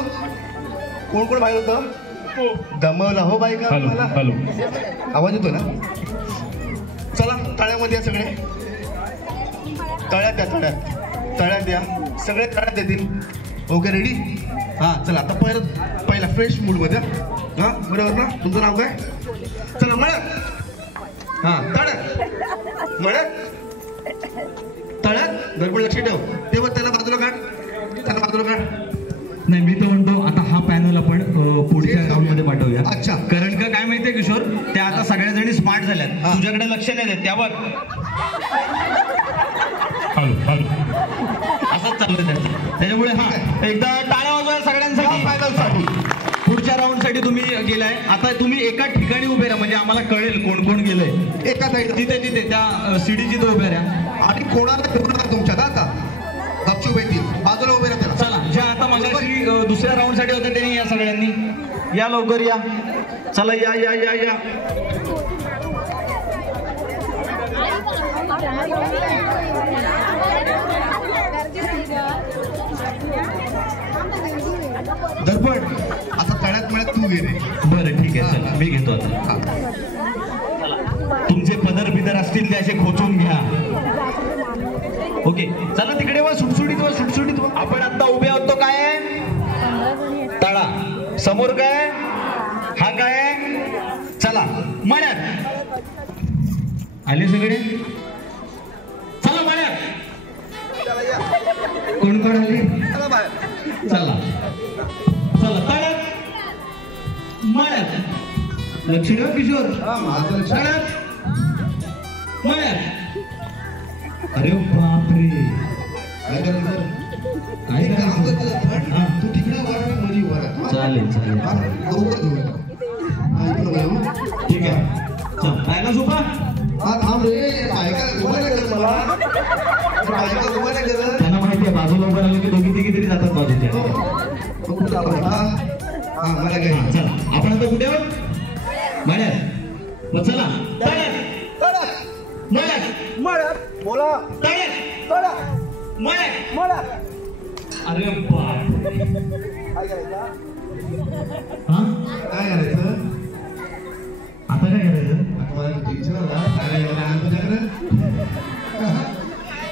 कोण कोण बाहेर होतं? दमवला हो बायका मला. आवाज येतो ना? चला तळ्यामध्ये या सगळे. तळ्यात द्या तळ्यात तळ्यात द्या सगळे तळ्यात देतील. Okay ready. हा चला आता पहिला फ्रेश मूडमध्ये. हा बरोबर ना? तुमचं नाव काय? चला मळ्यात. हा तळ्यात मळ्यात तळ्यात. गडबड लक्ष ठेव. तेव्हा त्याला बाजूला काढ. त्याला बाजूला काढ. नाही मी तर म्हणतो आता हा पॅनल आपण पुढच्या राऊंड मध्ये पाठवूया. अच्छा. कारण का काय माहितीये किशोर, त्या आता सगळ्या जणी स्मार्ट झाल्यात. तुझ्याकडे लक्ष नाही देत त्यावर. असंच चाललंय त्यांचं. त्याच्यामुळे हा एकदा टाळ्या वाजवा सगळ्यांसाठी. फायनलसाठी पुढच्या राऊंड साठी तुम्ही गेलाय. आता तुम्ही एका ठिकाणी उभे राहा, म्हणजे आम्हाला कळेल कोण कोण गेलंय. एका साईड तिथे तिथे त्या सीडीची तो उभे राहा. आणि कोणाला ठेवणार तुमच्यात आता गपचूप येतील बाजूला उभे राहतील. चला ज्या आता मगाशी दुसऱ्या राऊंड साठी होत्या त्यांनी या सगळ्यांनी या लवकर या. चला या या या या. दर्पण आता तळ्यात मळ्यात तू घे रे. बरं ठीक आहे चला मी घेतो आता. तुमचे पदर बिदर असतील ते असे खोचून घ्या. ओके चला तिकडे वा सुटसुटीत वा सुटसुटीत वा. आपण आता उभे आहोत तो काय आहे? तळा. समोर काय? हा काय? चला मळ्यात आले सगळे. चला मळ्यात. कोण कोण आले? चला बाहेर. चला चला तळ्यात मळ्यात. लक्ष ठेवा किशोर. तळ्यात मळ्यात. अरे बापरे काय करायचं? काय एक काम कर करायचं? तुला, हा. तू तिकडे वर मध्ये उभा राहा. चालेल चालेल हा, बरोबर घेऊया. हा, इकडे वळ, हा. ठीक आहे. चल राहिला झोपा. हा थांब रे. बायका उभा नाही करत मला. बायका उभा नाही करत. त्यांना माहिती आहे बाजूला उभं राहिलं की दोघी तिघी तरी जातात बाजूच्या. मग कुठं आपण? हा हा मला काय हा, चला आपण आता कुठे आहोत? मळ्यात. मग चला तळ्यात मळ्यात बोला. तळ्यात मळ्यात. अरे बाप. काय करायचं? हा काय करायचं? आता काय करायचं? आता मला टेन्शन आलं. काय करायचं? आणि तुझ्याकडे?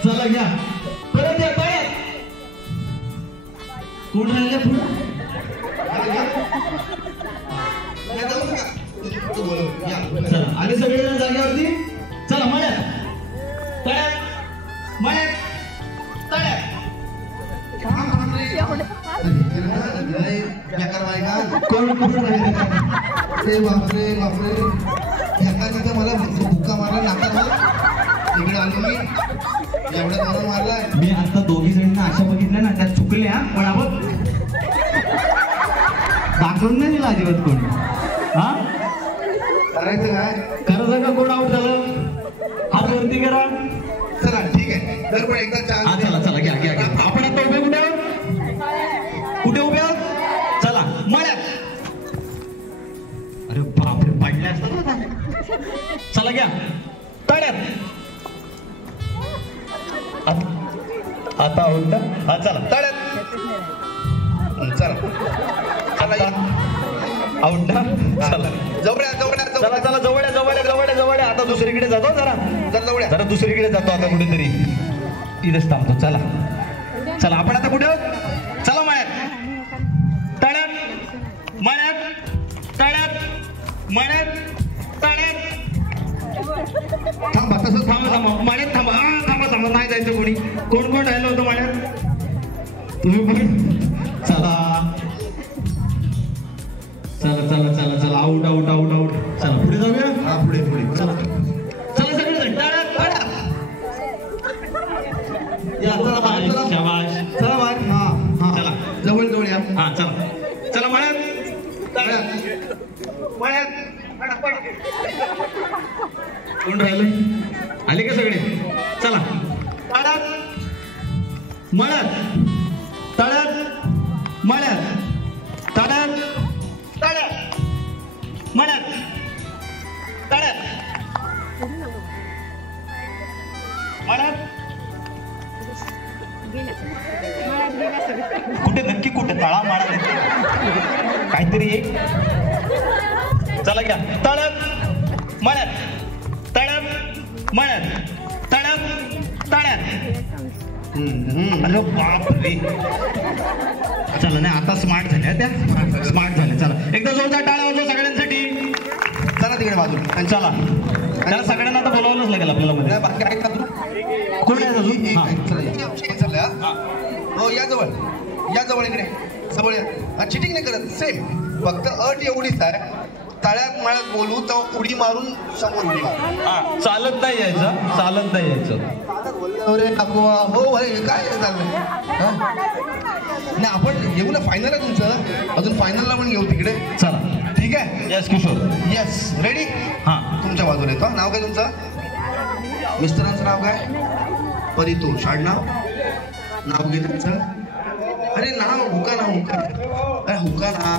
चला घ्या परत या तळ्यात. कोण राहिलं पुढं? या, जाऊ नका. तू बोलव. या. चला आले सगळेजण जागेवरती. चला मळ्यात तळ्यात मळ्यात तळ्यात. थांब, थांब रे. नाही, बेकार बायका. कोण कुठं राहिले? अरे बापरे बापरे. एका मला भुक्का मारला नाकाला. इकडे आलो मी. एवढ्या मारून मारलाय. मी आता दोघी जणांना अशा बघितल्या ना त्या चुकल्या पण आपण दाखवून नाही दिला अजिबात कोणी. हा करायचं काय? करायचं का? कोण आउट झालं? हात वरती करा. चला ठीक आहे. तर पण एकदा हा चान्स. चला चला घ्या घ्या घ्या. आपण आता उभे कुठे आहोत? कुठे उभे आहोत? चला मळ्यात. अरे बापरे पडले असतात ना. चला घ्या तळ्यात. आता आउट ना. हा चला तळ्यात. चला चला या. आउट ना. चला जवळ्या जवळ्या चला चला जवळ जवळ जवळ जवळ. आता दुसरीकडे जातो जरा जवळ्या. जरा दुसरीकडे जातो आता कुठेतरी. इथेच थांबतो. चला चला आपण आता कुठे आहोत? चला मळ्यात तळ्यात मळ्यात तळ्यात मळ्यात तळ्यात. थांबा तसंच थांबा थांबा मळ्यात थांबा. हा थांबा थांबा. नाही जायचं कोणी. कोण कोण राहिलं होतं मळ्यात? तुम्ही पण. चला चला चला चला चला. Out out out out. चला पुढे जाऊया. हा पुढे पुढे. चला चला सगळेजण तळ्यात तळ्यात. या चला बाहेर. शाबाश. चला बाहेर. हा हा चला. जवळ जवळ या. हा चला चला मळ्यात तळ्यात. मळ्यात. कोण राहिले? आले का सगळे? चला तळ्यात मळ्यात तळ्यात मळ्यात तळ्यात तळ्यात मळ्यात तळ्यात मळ्यात. कुठे नक्की कुठे? तळा माळा काहीतरी एक. चला घ्या तळ्यात मळ्यात तळ्यात मळ्यात तळ्यात तळ्यात. अरे बापरे. चला नाही आता स्मार्ट झाल्या त्या. स्मार्ट झाल्या. चला एकदा जोरदार टाळ्या वाजवा सगळ्यांसाठी. चला तिकडे बाजूला. चला त्याला सगळ्यांना आता बोलावलंच लागेल आपल्याला मध्ये. नाही, बाकी आहे का तू? कोण आहे अजून? हा. चला हा. हो या जवळ. या जवळ इकडे. जवळ या. चिटिंग नाही करत. सेम. फक्त अट एवढीच आहे. तळ्यात मळ्यात बोलू तर उडी मारून समोर उडी मारू. हा चालत नाही यायचं. चालत नाही यायचं. अरे काकूवा. हो अरे काय चाललंय? हा? नाही आपण येऊ ना. फायनल आहे तुमचं. अजून फायनलला पण घेऊ तिकडे. चला ठीक आहे. यस किशोर. Yes ready. हा तुमच्या बाजूला येतो. नाव काय तुमचं? मिस्टरांचं नाव काय? परितोष. आडनाव? नाव घे तुमचं. अरे ना हुका ना हुका अरे हुका ना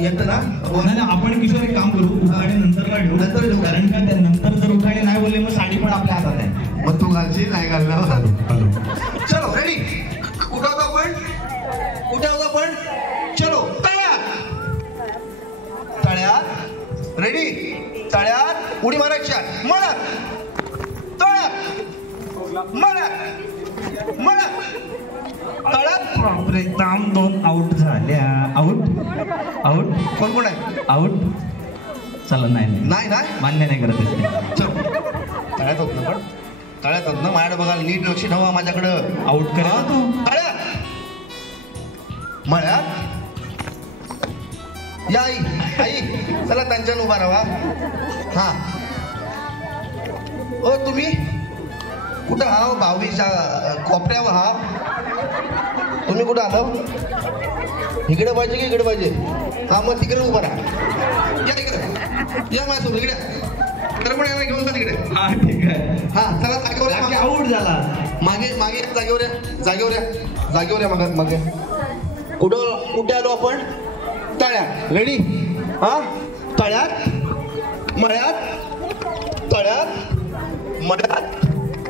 येतं ना नाही आपण किशोर एक काम करू उखाणे नंतरला ठेवू कारण का त्या नंतर जर उखाणे नाही बोलले मग साडी पण आपल्या हातात आहे मग तू घालशील नाही घालणार चलो रेडी कुठं होता पण चलो तळ्यात रेडी तळ्यात उडी मारायच्या मळ्यात तळ्यात मळ्यात तळ्यात बापरे ताम 2 आउट झाल्या आउट कोण आहे आउट चला नाही नाही मान्य नाही करत चल तळ्यात होत ना पण तळ्यात होत ना माझ्याकडे बघा नीट लक्ष ठेवा माझ्याकडं आउट करा तू तळ्यात मळ्यात या आई चला त्यांच्यानं उभा राहा हा ओ तुम्ही कुठं हा बावीच्या कोपऱ्यावर हा तुम्ही कुठं आलो इकडे पाहिजे की इकडे पाहिजे हा मग तिकडे उभा राहा या इकडे या माझ्यासोबत इकडे तर पण यांना घेऊन जा तिकडे हा ठीक आहे हा चला जागेवर या. आउट झाला मागे जागेवर या मागे कुठे आलो आपण तळ्यात रेडी हा तळ्यात मळ्यात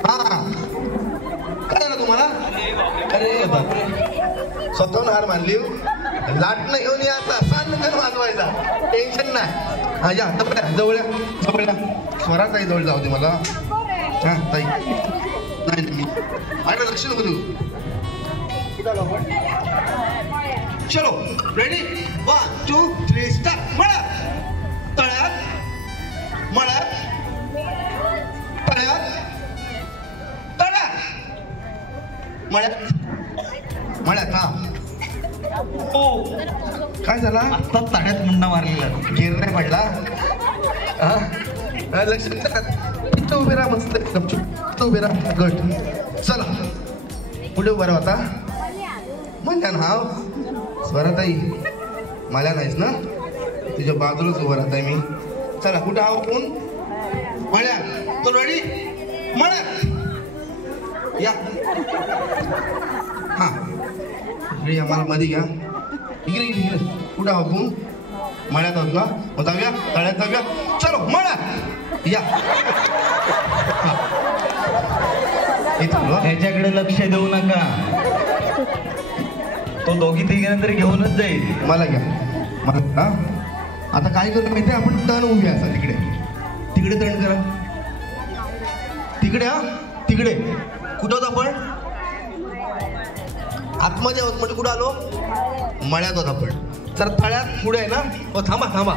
हा काय झालं तुम्हाला अरे बापरे स्वतःहून हार मानली लाटणं घेऊन या सांग वाजवायचा टेन्शन नाही हा या जवळ स्वरा ताई जवळ जाऊ दे मला हा ताई नाही माझ्या लक्ष नको देऊ चलो रेडी 1 2 3 स्टार्ट तळ्यात मळ्यात हा काय झाला आता ताड्यात मुंडा मारलेला गेर नाही पडला हा लक्ष इथं उभे राहा मस्त इथं उभे राहा गट चला पुढे उभा राहा आता म्हणल्या ना हा स्वराताई मला नाहीस ना तुझ्या बाजूलाच उभं राहताय मी चला कुठं हा कोण मळ्या तो रेडी मळ्या या हा इकडे या मला मध्ये घ्या इकडे कुठं आहोत कोण मळ्यात आहोत का मग जाऊया तळ्यात जाऊया चलो मळ्यात या त्याच्याकडे लक्ष देऊ नका तो दोघी तिघांनंतर घेऊनच जाईल मला घ्या मला हा आता काय करतो माहिती आहे आपण तण उभी असा तिकडे तण करा तिकडे हा तिकडे कुठं होत आपण आतमध्ये आहोत म्हणजे कुठं आलो मळ्यात होत आपण तर तळ्यात पुढे आहे ना हो थांबा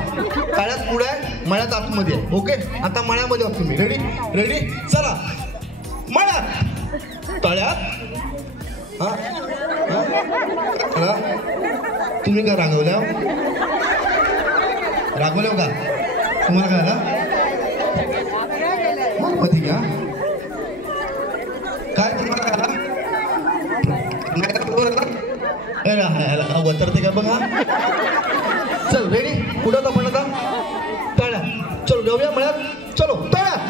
तळ्यात पुढे आहे मळ्यात आतमध्ये आहे ओके आता मळ्यामध्ये आहोत तुम्ही रेडी चला मळ्यात तळ्यात हा तुम्ही का रागवल्या का तुम्हाला काय आला मध्ये घ्या काय तुम्हाला काय आला वतरते का बघा चल रेडी कुठं आपण आता तळ्या चलो जाऊया मळ्यात चलो तळ्यात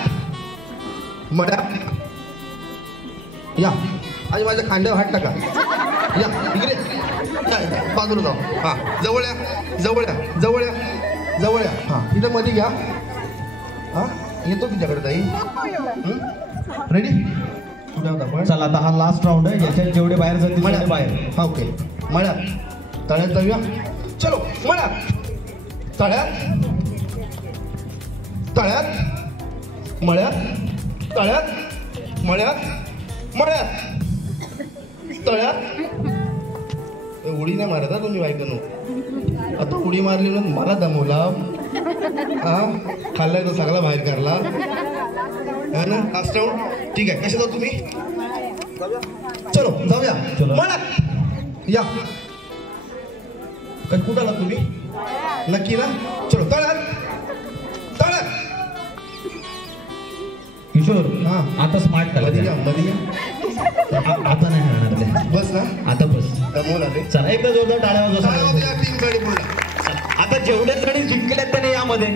मळ्यात या आणि माझ्या खांद्यावर हात टाका या इकडे बाजूला जाऊ हा जवळ या हा इथं मध्ये घ्या हा येतो तुझ्याकडे ताई रेडी कुठे होता आपण चला आता हा लास्ट राऊंड आहे याच्यात जेवढे बाहेर जातील तेवढे बाहेर हा ओके मळ्यात तळ्यात जाऊया चलो मळ्यात तळ्यात उडी नाही मारत हा तुम्ही बायकांनो आता उडी मारली ना मला दमवला हा खाल्लाय तो सगळा बाहेर काढला हा ना लास्ट राऊंड ठीक आहे कसे जाऊ तुम्ही चलो जाऊया मळ्यात या काय कुठं आला तुम्ही नक्की ना चलो तळ्यात किशोर हा आता स्मार्ट करा मध्ये घ्या आता नाही राहणार ते बस ना आता बस दमवला रे चला एकदा जोरदार टाळ्या वाजवा टीम कडे पूर्ण आता जेवढे जणी जिंकलेत त्याने यामध्ये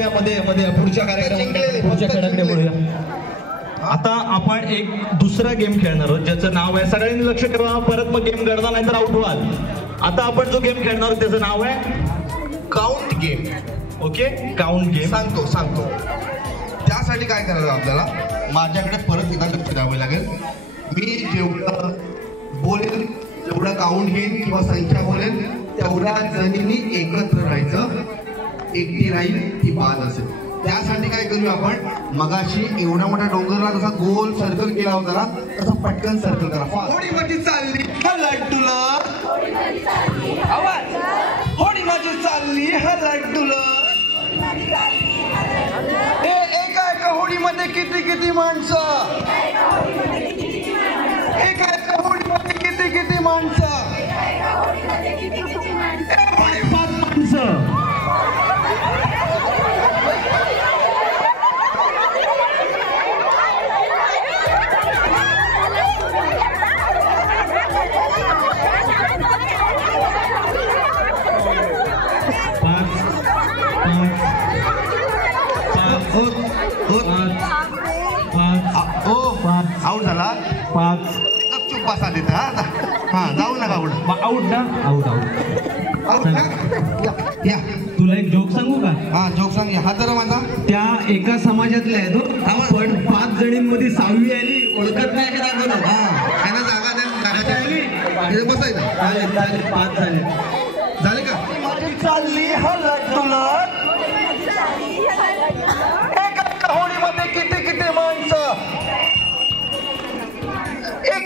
पुढच्या कार्यक्रमात पुढच्या खेळाकडे बोलूया आता आपण एक दुसरा गेम खेळणार आहोत ज्याचं नाव आहे, सगळ्यांनी लक्ष करा, परत मग गेम घडला नाही तर आउट व्हाल. आता आपण जो गेम खेळणार आहोत त्याचं नाव आहे count game. Okay, count game. सांगतो. त्यासाठी काय करायचं आपल्याला, माझ्याकडे परत एकदा लक्ष द्यावं लागेल. मी जेवढं बोलेल, जेवढं काउंट घेईन किंवा संख्या बोलेल, तेवढ्या जणींनी एकत्र राहायचं. एकटी राहील ती बाद असेल. त्यासाठी काय करूया आपण, मगाशी एवढ्या मोठ्या डोंगरला जसा गोल सर्कल केला होता ना, तसा पटकन सर्कल करा. होडी माझी चालली हा लड्डूला, होडी माझी चालली हा लड्डूला. एका होडीमध्ये किती माणसं, एका होडीमध्ये किती माणसं, 5 माणसं. आउट झाला. 5 चुप बसा देत. हा जाऊ नका. आउट ना, आउट. या तुला एक जोक सांगू का? हा जोक सांग. हा तर माझा त्या एका समाजातला आहे तो, पण 5 जणींमध्ये 6वी आली, ओळखत नाही का दाखवलं. त्यांना जागा द्या, बसायचं. 5 झाले का? माझी चालली हा लड्डूला, एका होडीमध्ये किती माणसं,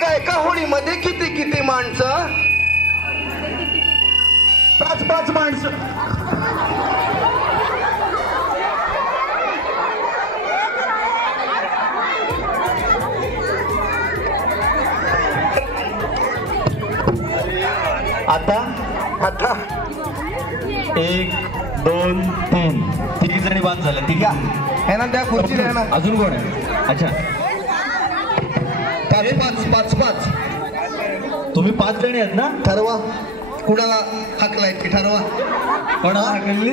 एका होडीमध्ये किती माणसं, 5 माणसं. आता 1 2 3 तिघी जणी बाद झाल्या. तिघा है ना, त्या खुर्चीला आहे ना. अजून कोण आहे? अच्छा, 5. तुम्ही 5 जणी आहेत ना? ठरवा कुणाला हाकलाय ते ठरवा. कोणाला हाकलली?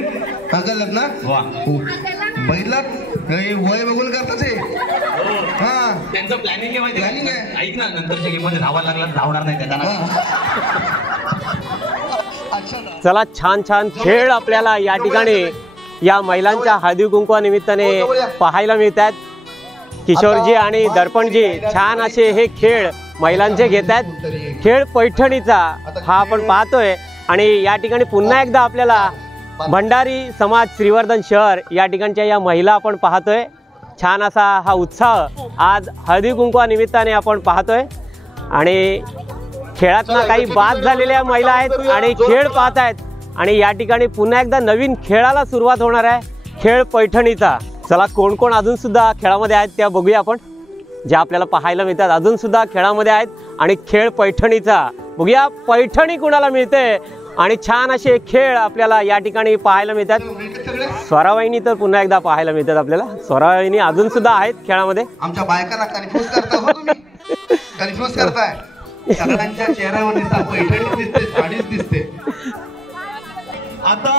हाकलत ना. वा, बघितलं वय बघून करताच आहे. हा त्यांचं प्लॅनिंग आहे, माहिती प्लॅनिंग आहे. ऐक ना, नंतरच्या गेम मध्ये धावायला लागला धावणार नाही त्याला. चला, छान खेळ आपल्याला या ठिकाणी या महिलांच्या हळदी कुंकवा निमित्ताने पाहायला मिळत आहेत. किशोरजी आणि दर्पणजी छान असे हे खेळ महिलांचे घेत आहेत. खेळ पैठणीचा हा आपण पाहतोय आणि या ठिकाणी पुन्हा एकदा आपल्याला भंडारी समाज श्रीवर्धन शहर या ठिकाणच्या या महिला आपण पाहतोय. छान असा हा उत्साह आज हळदी कुंकवा निमित्ताने आपण पाहतोय आणि खेळातनं काही बाद झालेल्या महिला आहेत आणि खेळ पाहत आहेत आणि या ठिकाणी पुन्हा एकदा नवीन खेळाला सुरुवात होणार आहे, खेळ पैठणीचा. चला, कोण कोण अजून सुद्धा खेळामध्ये आहेत त्या बघूया आपण, जे आपल्याला पाहायला मिळतात. अजून सुद्धा खेळामध्ये आहेत आणि खेळ पैठणीचा बघूया पैठणी कुणाला मिळते आणि छान असे खेळ आपल्याला या ठिकाणी पाहायला मिळतात. स्वरावाहिनी तर पुन्हा एकदा पाहायला मिळतात आपल्याला. स्वरावाहिनी अजून सुद्धा आहेत खेळामध्ये. आमच्या बायकांना कन्फ्युज करता हो तुम्ही, कन्फ्युज करताय. सगळ्यांच्या चेहऱ्यावर दिसता पैठणी दिसते, साडीच दिसते. आता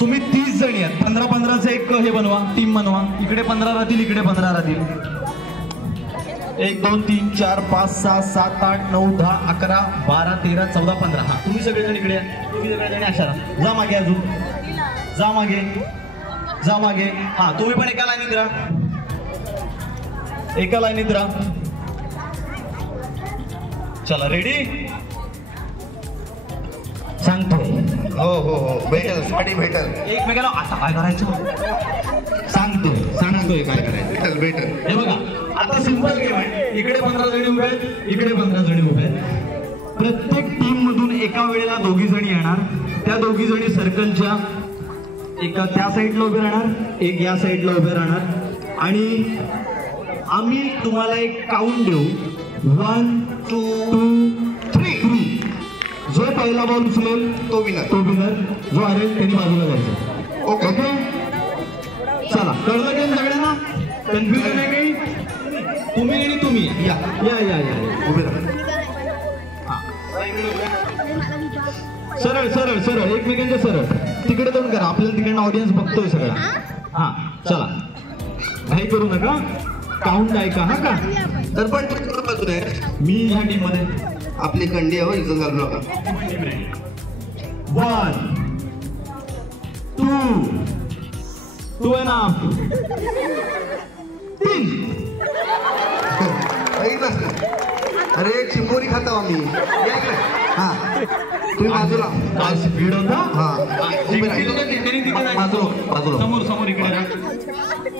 तुम्ही 30 जणी आहेत, 15-15चं एक हे बनवा, टीम बनवा. इकडे 15 राहतील, इकडे 15 राहतील. 1 2 3 4 5 6 7 8 9 10 11 12 13 14 15. हा, तुम्ही सगळेजण इकडे या. तुम्ही सगळेजण अशा जा मागे, अजून जा मागे. हा, तुम्ही पण एका लाईनीत राहा. चला, रेडी? सांगतोय. हो भेटेल, साडी भेटेल. एकमेकाला आता काय करायचं सांगतोय काय करायचं. भेटेल. हे बघा, आता सिंपल गेम आहे. इकडे 15 जणी उभे आहेत, इकडे 15 जणी उभे आहेत. प्रत्येक टीम मधून एका वेळेला 2 जणी येणार. त्या 2 जणी सर्कलच्या एका त्या साईडला उभे राहणार, एक या साईडला उभे राहणार आणि आम्ही तुम्हाला एक काउंट देऊ. 1 2 3. जो पहिला बॉल उचलेल तो विनर. जो हरेल त्यांनी बाजूला जायचं. ओके. चला, कळलं का सगळ्यांना? कन्फ्युजन आहे काही? तुम्ही या उभे राहा. सरळ एकमेकांच्या सरळ तिकडे जाऊन करा. आपल्याला तिकडनं ऑडियन्स बघतोय सगळा. हा, चला, काही करू नका. काउंट आहे का हा का? दर्पण कुठल्या बाजूने आहे? मी ह्या टीम मध्ये आपली कंडी आहे हो, इथून घालू नका. 1 2 2.5 3. अरे चिंबोरी खाता आम्ही. या इकडे. हा तुम्ही बाजूला. काय स्पीड होता? हा उभे राहा. बाजूला समोर समोर इकडे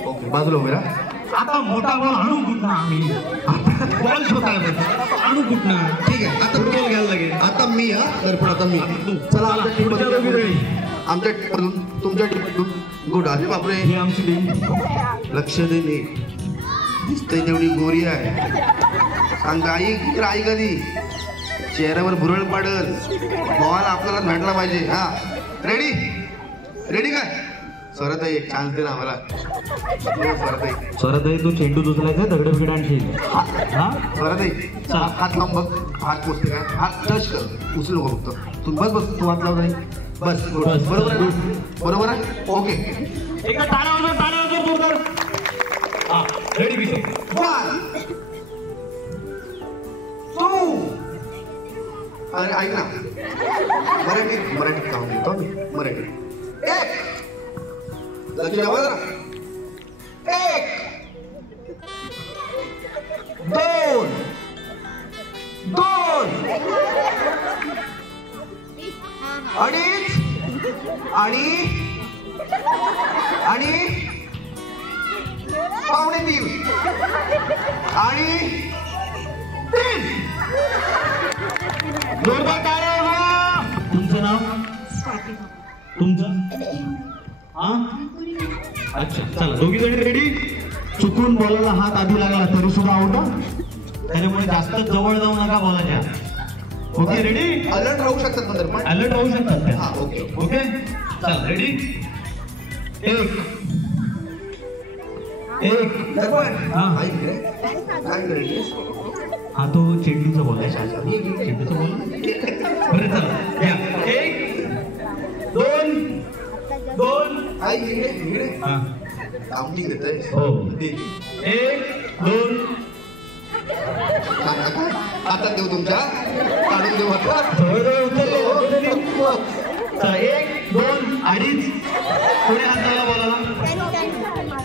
ओके बाजूला उभे राहा. आता मोठा बॉल आणू कुठं आम्ही? बॉल छोटा आणू कुठं? ठीक आहे आता फुटबॉल घ्यायला लागेल. आता मी हा दर्पण आता मी. चला आमच्या टीममधून आमच्या टीममधून तुमच्या टीममधून गुड. अरे बापरे ही आमची टीम. लक्ष दे नीट. दिसतंय तेवढी गोरी आहे. सांग आई आई कधी चेहऱ्यावर भुरळ पाडल. बॉल आपल्याला भेटला पाहिजे. हा रेडी रेडी काय स्वरात एक चान्स दे ना आम्हाला. स्वराताई तू चेंडू दुसरायचा दगड बिगड आणशील. हा स्वरात हात लावून बघ. हात पोचते काय हात टच कर. उचलू नको फक्त. तू बस बस तू हात लाव नाही. बस बरोबर आहे बरोबर आहे ओके. एका टाळ्या जोरदार. हा रेडी बी. 1 2. अरे ऐक ना मराठीत काम घेतो मराठी. 1 लक्ष द्या बरं. 1 2 2 अडीच आणि पावणे 3 आणि 3. जोरदार टाळ्या वाजवा. तुमचं नाव? तुमचं? हा अच्छा चला दोघी जणी रेडी. चुकून बॉलला हात आधी लागला तरी सुद्धा आउट. त्याच्यामुळे जास्त जवळ जाऊ नका बॉलाच्या. Okay ready. अलर्ट राहू शकतात नंतर पण. अलर्ट राहू शकतात त्या. हा ओके ओके चल रेडी. 1 दर्पण हा. ऐक रे काय करायचं. हा तो चेंडूचा बॉल आहे. चेंडूचा बॉल. बरं चला या. 1 2 2 ऐक इकडे हा काउंटिंग देतोय. हो. दे. 1 2 आता देऊ तुमच्या काढून देऊ आता. जवळजवळ उचलले. 1 2 अडीच. पुढे हात लावला बॉलाला.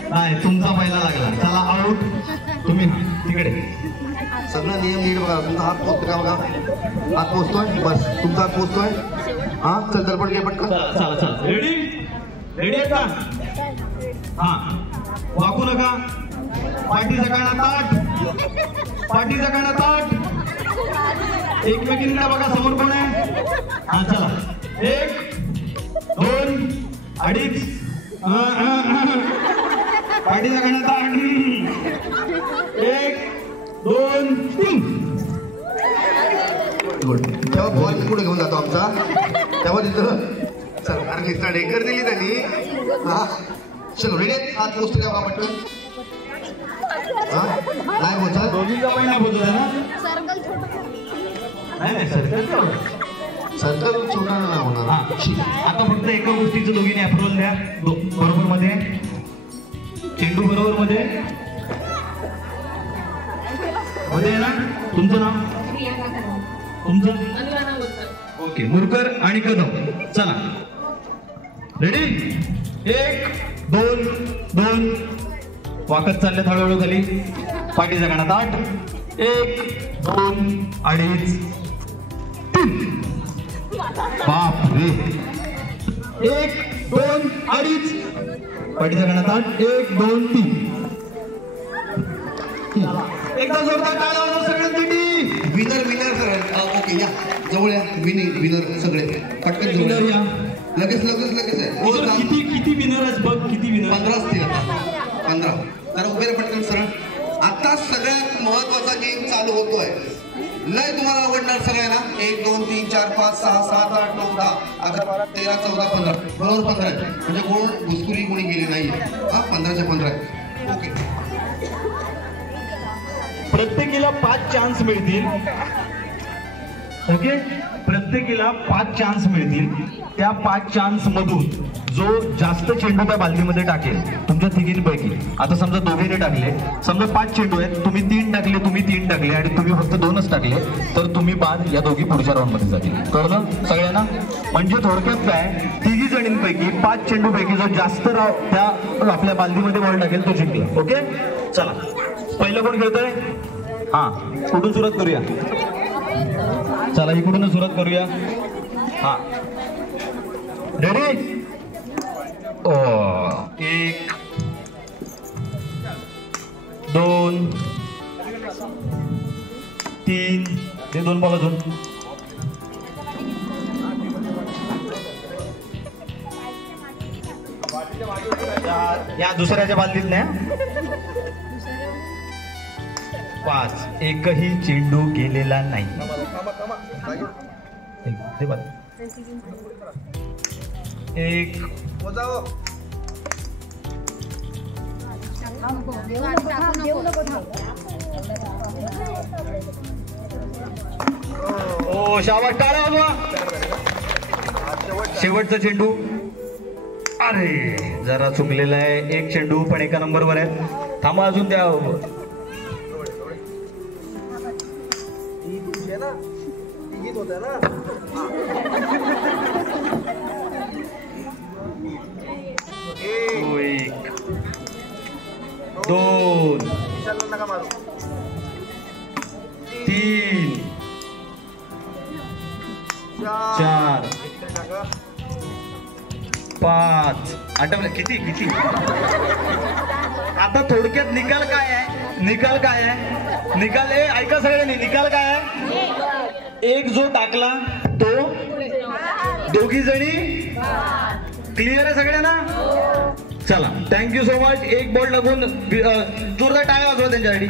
नाही तुमचा पहिला लागला. चला आउट. तुम्ही तिकडे. सगळं नियम नीट बघा. तुमचा हात पोचतो का बघा. हात पोचतोय बस तुमचा हात पोचतोय. हा चल दर्पण घे पटकन. चला चला रेडी रेडी आहे का? हा वाकू नका. पाठीचा काना ताट. पाठीचा काना ताट. एकमेकींकडे बघा समोर कोण आहे. हा चला 1 2 अडीच. पाठीचा काना ताट. 1 2 3. गुड. तेव्हा बॉल पुढे घेऊन जातो आमचा. तेव्हा तिथं सरकारने डेकर दिली त्यांनी. हा चलो रेडी. हात पोचतो का बघा पटकन. हा नाही पोचत. दोघीचा पहिला बोलतो ना. नाही सर्कल सर्कल छोटा नाही होणार. हा आता फक्त एका गोष्टीचं दोघींनी अप्रोल द्या. बरोबर मध्ये चेंडू बरोबर मध्ये मध्ये ना. तुमचं नाव? तुमचं? ओके मुरकर आणि कदम. चला रेडी. 1 2 2 वाकत चालले हळूहळू खाली. पाठीचा काना ताट. 1 2 अडीच 3. बाप रे. 1 2 अडीच. पाठीचा काना ताट. 1 2 3. एकदा जोरदार टाळ्या वाजवा सगळ्यांसाठी. विनर सर ओके या जवळ या. विनर सगळे पटकन जवळ या. लगेच आहे. किती विनर आहेत बघ. किती विनर? 15 असतील आता. 15 तर उभे पटकन सरळ. आता सगळ्यात महत्वाचा गेम चालू होतोय. लय तुम्हाला आवडणार सगळ्यांना. 1 2 3 4 5 6 7 8 9 10 11 12 13 14 15 बरोबर 15 आहे. म्हणजे कोण घुसखोरी कोणी गेली नाहीये. हा 15च्या 15 आहे. ओके प्रत्येकीला 5 चान्स मिळतील. ओके प्रत्येकीला 5 चान्स मिळतील. त्या 5 चान्स मधून जो जास्त चेंडू त्या बालदीमध्ये टाकेल तुमच्या तिघींपैकी, आता समजा दोघींनी टाकले, समजा 5 चेंडू आहेत, तुम्ही 3 टाकले, तुम्ही 3 टाकले आणि तुम्ही फक्त 2च टाकले, तर तुम्ही बाद या दोघी पुढच्या राऊंड मध्ये जातील. कळलं सगळ्यांना? म्हणजे थोडक्यात काय, तिघी जणींपैकी 5 चेंडूपैकी जो जास्त त्या आपल्या बालदीमध्ये बॉल टाकेल तो जिंकला. ओके, चला पहिलं कोण खेळतोय? हा, कुठून सुरुवात करूया? चला इकडूनच सुरुवात करूया. हा, रेडी? 1 2 3 ते 2 बॉल अजून. या दुसऱ्याच्या बालदीत नाही. 5 एकही चेंडू गेलेला नाही. एक ओ शाबास, टाळ्या वाजवा. शेवटचा चेंडू. अरे जरा चुकलेला आहे. एक चेंडू पण एका नंबरवर आहे. थांबा अजून त्या एक 2 3 4 5 आठवलं किती किती. आता थोडक्यात निकाल काय आहे? निकाल काय आहे? निकाल ऐका सगळ्यांनी, निकाल काय आहे? एक जो टाकला तो दोघी जणी. क्लिअर आहे सगळ्यांना? चला थँक्यू सो मच. एक बॉल टाकून जोरदार टाळ्या वाजवा त्यांच्यासाठी.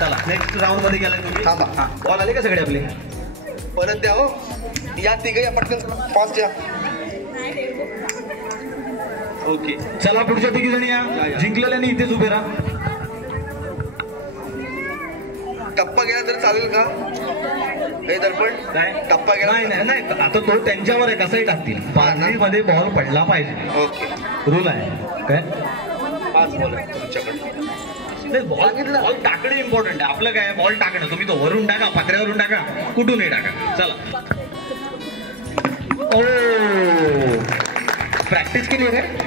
चला नेक्स्ट राऊंड मध्ये गेलाय तुम्ही. थांबा, बॉल आले का सगळे आपले? परत द्या हो. या तिघ या पटकन 5 द्या. ओके चला पुढच्या तिघी जणी या. जिंकलेल्याने इथेच उभे राहा. टप्पा गेला तर चालेल का? हे दर्पण टप्पा गेला नाही नाही नाही, आता तो त्यांच्यावर आहे, कसंही टाकतील. मध्ये बॉल पडला पाहिजे. ओके, रूल आहे काय? 5 बॉल आहेत तुमच्याकडे. बॉल टाकणं इम्पॉर्टंट आहे. आपलं काय बॉल टाकणं. तुम्ही तो वरून टाका, पात्र्यावरून टाका, कुठूनही टाका. चला ओ प्रॅक्टिस केली आहे काय?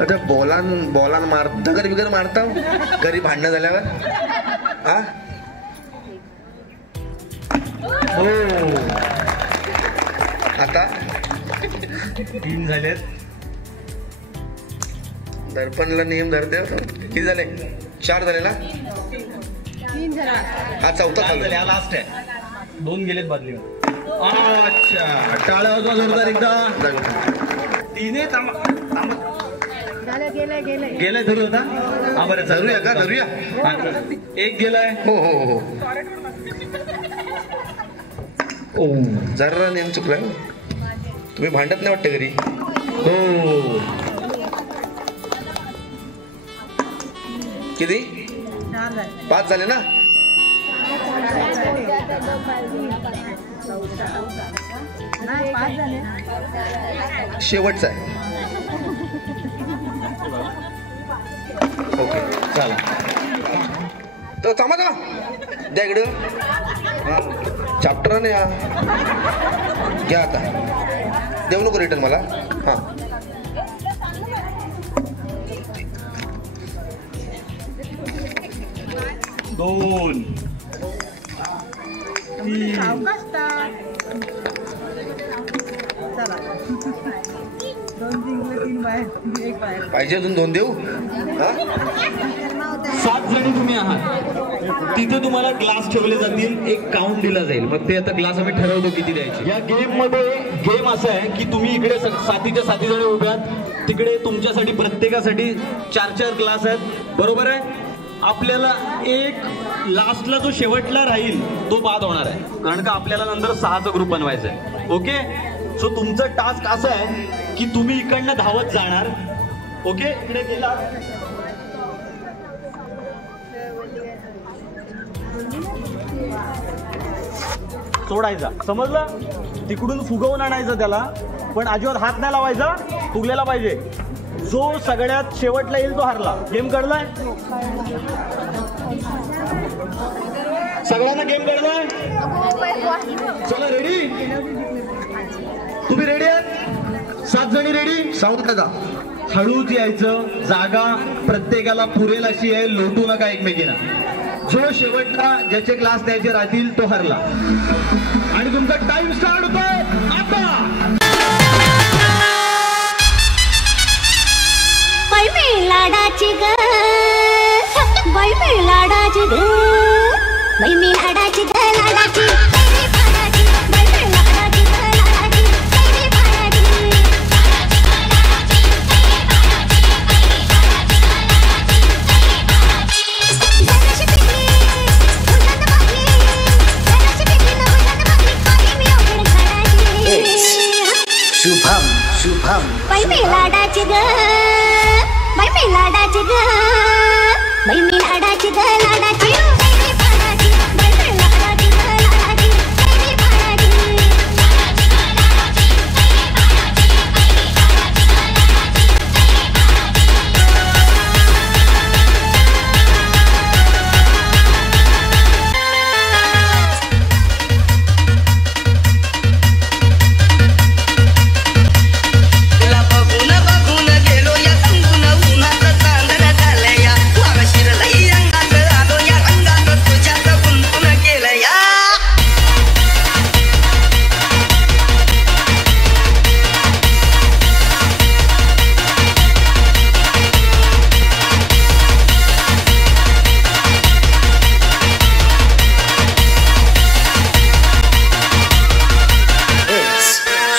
आता बॉलान मार दगड बिगर मारता घरी भांडणं झाल्यावर. हा हो, आता 3 झालेत. दर्पणला नियम धरते. किती झाले? 4 झाले ना? 3 झाले. हा 4था झाला. हा लास्ट आहे. 2 गेलेत बादली. अच्छा टाळ्या वाजवा जोरदार एकदा. 3 गेलाय धरू आता. हा बरं धरूया का? धरूया. एक गेलाय. हो हो हो, ओ जरा नेम चुकलाय. तुम्ही भांडत नाही वाटतं घरी? हो. किती? 5 झाले ना? शेवटचा आहे. ओके चला तर थांबा ना, द्या इकडं. चॅप्टरने या घ्या आता. देऊ नको रिटर्न मला. हां 2 3 पाहिजे अजून 2 देऊ. 7 जणी तुम्ही आहात. तिथे तुम्हाला ग्लास ठेवले जातील. एक काउंट दिला जाईल. मग ते आता ग्लास आम्ही ठरवतो किती द्यायचे. या गेम मध्ये गेम असा आहे की तुम्ही इकडे साथीच्या 7 जण उभ्यात, तिकडे तुमच्यासाठी प्रत्येकासाठी 4-4 ग्लास आहेत. बरोबर आहे? आपल्याला एक लास्टला जो शेवटला राहील तो बाद होणार आहे, कारण का आपल्याला नंतर 6चा ग्रुप बनवायचा आहे. ओके, सो तुमचं टास्क असं आहे की तुम्ही इकडनं धावत जाणार. ओके, इकडे गेला सोडायचा, समजलं? तिकडून फुगवून आणायचं त्याला, पण अजिबात हात नाही लावायचा, फुगलेला पाहिजे. जो सगळ्यात शेवटला येईल तो हारला. गेम कळलाय? सगळ्यांना गेम कळलाय? चला रेडी? तुम्ही रेडी आहात? 7 जणी रेडी? साऊंड का? हळूच यायचं, जागा प्रत्येकाला पुरेल अशी आहे, लोटू नका एकमेकींना. जो शेवटला ज्याचे क्लास द्यायचे राहतील तो हरला. आणि तुमचा टाइम स्टार्ट होतोय आता. बाई मी लाडाची ग, बाई मी लाडाची ग, बाई मी लाडाची ग, लाडाची शुभम शुभम बाई मी लाडाची ग, बाई मी लाडाची ग, बाई मी लाडाची ग, लाडाची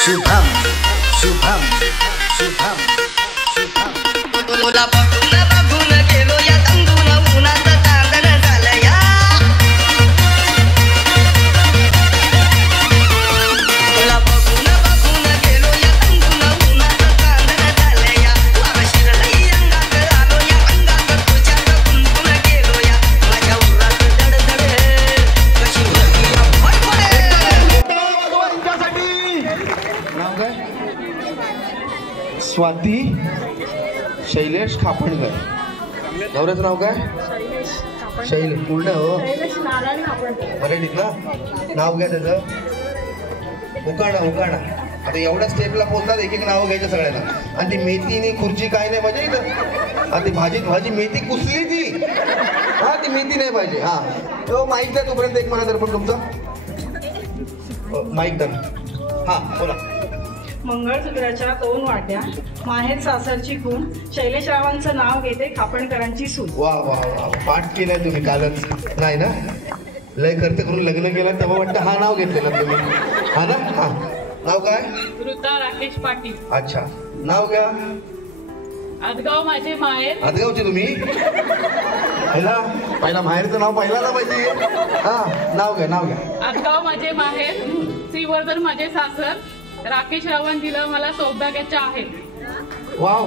शुभम शुभम शुभम शुभम तुला बघून बघून गेलो या तंदून उन्हात तांदण झालं या. तुला बघून बघून गेलो या तंदून उन्हात तांदण झालं या. शिरलई अंगात आलो या, अंगात तुझ्यात गुंतून गेलो या. माझ्या उरात धडधड कशी होती या फडफड. नाव काय? स्वाती शैलेश खापणकर. नवऱ्याचं नाव काय? शैलेश पूर्ण हो मराठीत ना? नाव घ्या त्याचं. उकाणा उकाणा. आता एवढ्या स्टेपला पोहोचतात, एक एक नावं घ्यायचं सगळ्यांना. आणि ती मेथी आणि खुर्ची काय नाही पाहिजे इथं. आणि ती भाजी मेथी कुसली ती. हा ती मेथी नाही पाहिजे. हा तो माईक द्या तोपर्यंत. एक म्हणा तर पण तुमचं माईक द्या. हा बोला. मंगळसूत्राच्या 2 वाट्या, माहेर सासरची खून, शैलेशरावांचं नाव घेते खापणकरांची सून. वा वा वा, पाठ केलाय तुम्ही कालच. नाही ना? लय खर्च करून लग्न केलं तेव्हा वाटतं हा नाव घेतलेलं तुम्ही. हा ना? हा. नाव काय? वृद्धा राकेश पाटील. अच्छा. नाव घ्या. आदगाव माझे माहेर. आदगावचे तुम्ही? पहिला माहेरचं नाव पहिला पाहिजे. हा नाव घ्या, नाव घ्या. आदगाव माझे माहेर, श्रीवर्धन माझे सासर, राकेश रावण दिलं मला सौभाग्याच्या आहे. वाव.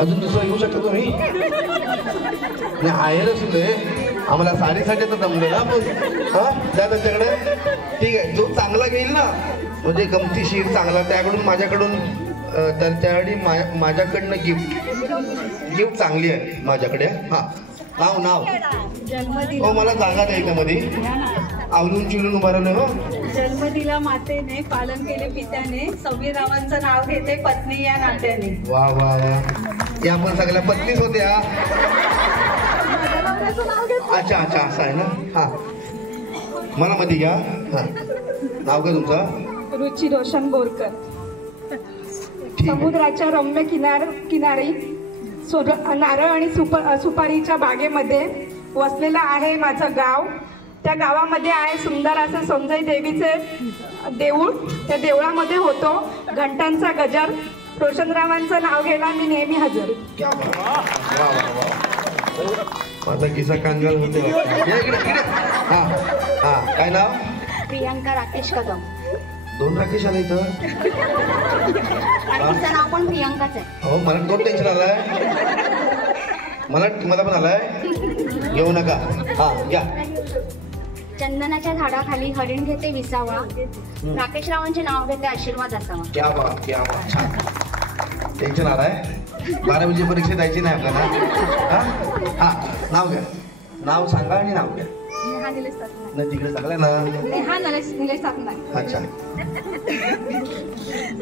अजून दुसरं येऊ शकता तुम्ही? नाही आहेरच नाही. आम्हाला साडीसाठी तर जमलं ना. पण हा द्या त्यांच्याकडे. ठीक आहे. जो चांगला घेईल ना, म्हणजे गमतीशीर चांगला, त्याकडून माझ्याकडून तर त्यावेळी माझ्याकडनं गिफ्ट चांगली आहे माझ्याकडे. हा नाव नाव हो मला जागा द्या याच्यामध्ये. आवलून चिलून उभारलं हो. जन्म दिला मातेने, पालन केले पित्याने, सव्वीरावांचं नाव घेते पत्नी या नात्याने. वा वा वा. या पण सगळ्या पत्नीच होत्या. अच्छा अच्छा असं आहे ना. हा मला मध्ये घ्या. हा नाव काय तुमचं? रुची रोशन बोरकर. समुद्राच्या रम्य किनारी नारळ आणि सुपारीच्या बागेमध्ये वसलेलं आहे माझं गाव. त्या गावामध्ये आहे सुंदर असं संजय देवीचे देऊळ. त्या देवळामध्ये होतो घंटांचा गजर. रोशनरावांचं नाव घ्यायला मी नेहमी हजर. माझा किस्सा कांगाल होते. हा हा काय नाव? प्रियांका राकेश कदम. 2 राकेश आले इथं. आणि तिचं नाव पण प्रियांकाच आहे. हो मला कोण टेन्शन आलाय? मला पण आलाय. घेऊ नका. हा घ्या. चंदनाच्या झाडाखाली हरिण घेते विसावा, राकेश रावांचे नाव घेते आशीर्वाद असावा. क्या बात क्या बात, छान. टेन्शन आलाय, 12वीची परीक्षा द्यायची नाही आपल्याला. हा नाव घ्या, नाव सांगा आणि नाव घ्या. नेहा निलेश सातनाय. नाही तिकडे सांगलाय ना. नेहा निलेश सातनाय. अच्छा,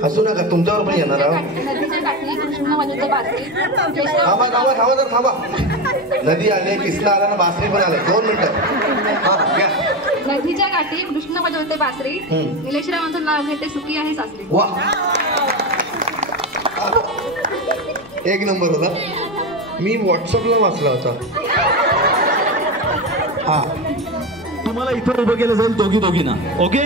हसू नका, तुमच्यावर पण येणार आहोत. नदीच्या काठी कृष्ण वाजवते बासरी. थांबा थांबा थांबा तर थांबा. नदी आले, कृष्ण आला ना, बासरी पण आले. 2 मिनिटं. हा घ्या. नदीच्या काठी कृष्ण वाजवते बासरी, निलेश रावांचं नाव घेते सुखी आहे सासरी. वा, एक नंबर होता. मी व्हॉट्सअपला वाचला होता. हा, तुम्हाला इथं उभं केलं जाईल दोघींना. ओके,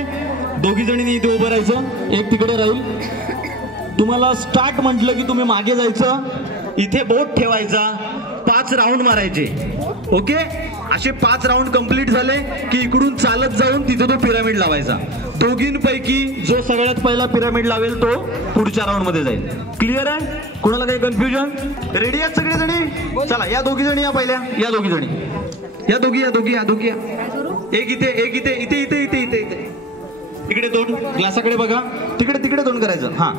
दोघी जणींनी इथे उभं राहायचं, एक तिकडे राहील. तुम्हाला स्टार्ट म्हटलं की तुम्ही मागे जायचं, इथे बोट ठेवायचा, 5 राऊंड मारायचे. ओके, असे 5 राऊंड कंप्लीट झाले की इकडून चालत जाऊन तिथे तो पिरामिड लावायचा. दोघींपैकी जो सगळ्यात पहिला पिरामिड लावेल तो पुढच्या राऊंड मध्ये जाईल. क्लिअर आहे? कोणाला काही कन्फ्युजन? रेडी आहेत सगळे जणी? चला, या दोघी जणी या पहिल्या, या दोघी जणी, या दोघी या. एक इथे, एक इथे, इथे इथे इथे इथे इथे. इकडे 2, ग्लासाकडे बघा, तिकडे 2 करायचं. हा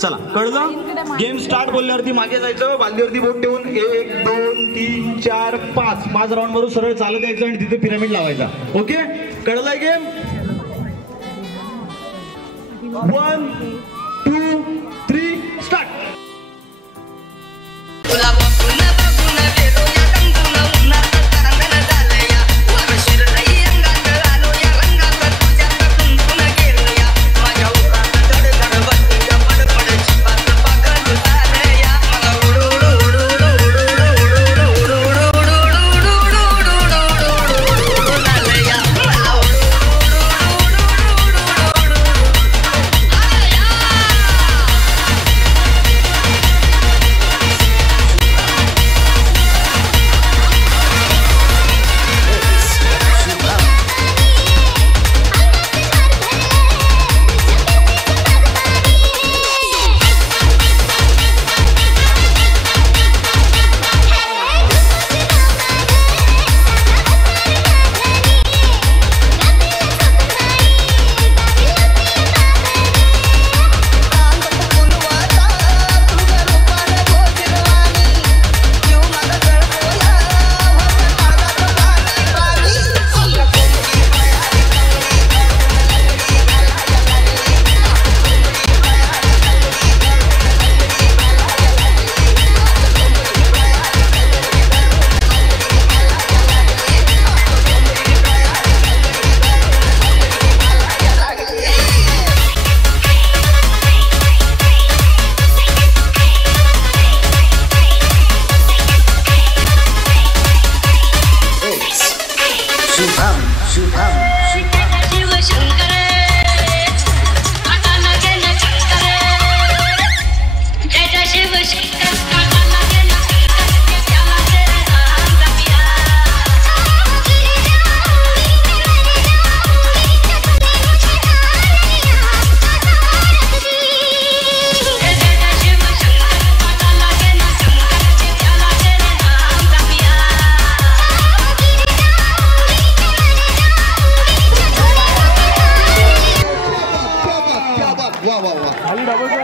चला, कळलं? गेम स्टार्ट बोलल्यावरती मागे जायचं, बालदीवरती बोट ठेवून 1 2 3 4 5 राऊंड मारून सरळ चालत यायचं आणि तिथे पिरामिड लावायचा. ओके, कळलाय गेम? 1 2 3 स्टार्ट.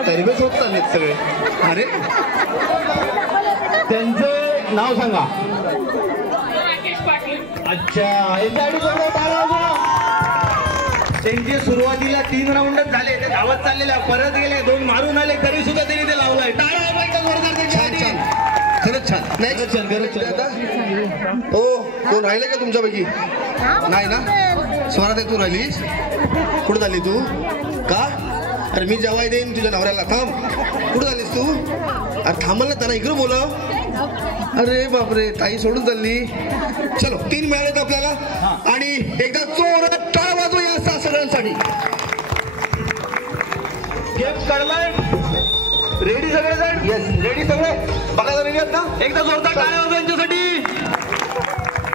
तरीबेच होत चाललेत सगळे. अरे त्यांचं नाव सांगा. अच्छा, त्यांचे सुरुवातीला 3 राऊंडच झाले, ते धावत चाललेले, परत गेले, 2 मारून आले, तरी सुद्धा त्यांनी ते लावलंय. छान छान, खरंच छान. हो, कोण राहिले का तुमच्यापैकी? नाही ना? स्वरात तू राहिलीस? कुठं झाली तू? का? अरे मी जेवाय देईन तुझ्या नवऱ्याला. थांब, कुठं झालीस तू? अरे थांबल ना, त्यांना इकडं बोलाव. अरे बापरे, ताई सोडून चालली. चलो, 3 मिळालेत आपल्याला. आणि एकदा जोरात टाळ वाजव या सगळ्यांसाठी. गेम कळलाय? रेडी सगळेजण? येस, रेडी सगळे? बघायला रेडी आहेत ना? एकदा जोरदार टाळ्या वाजवा यांच्यासाठी.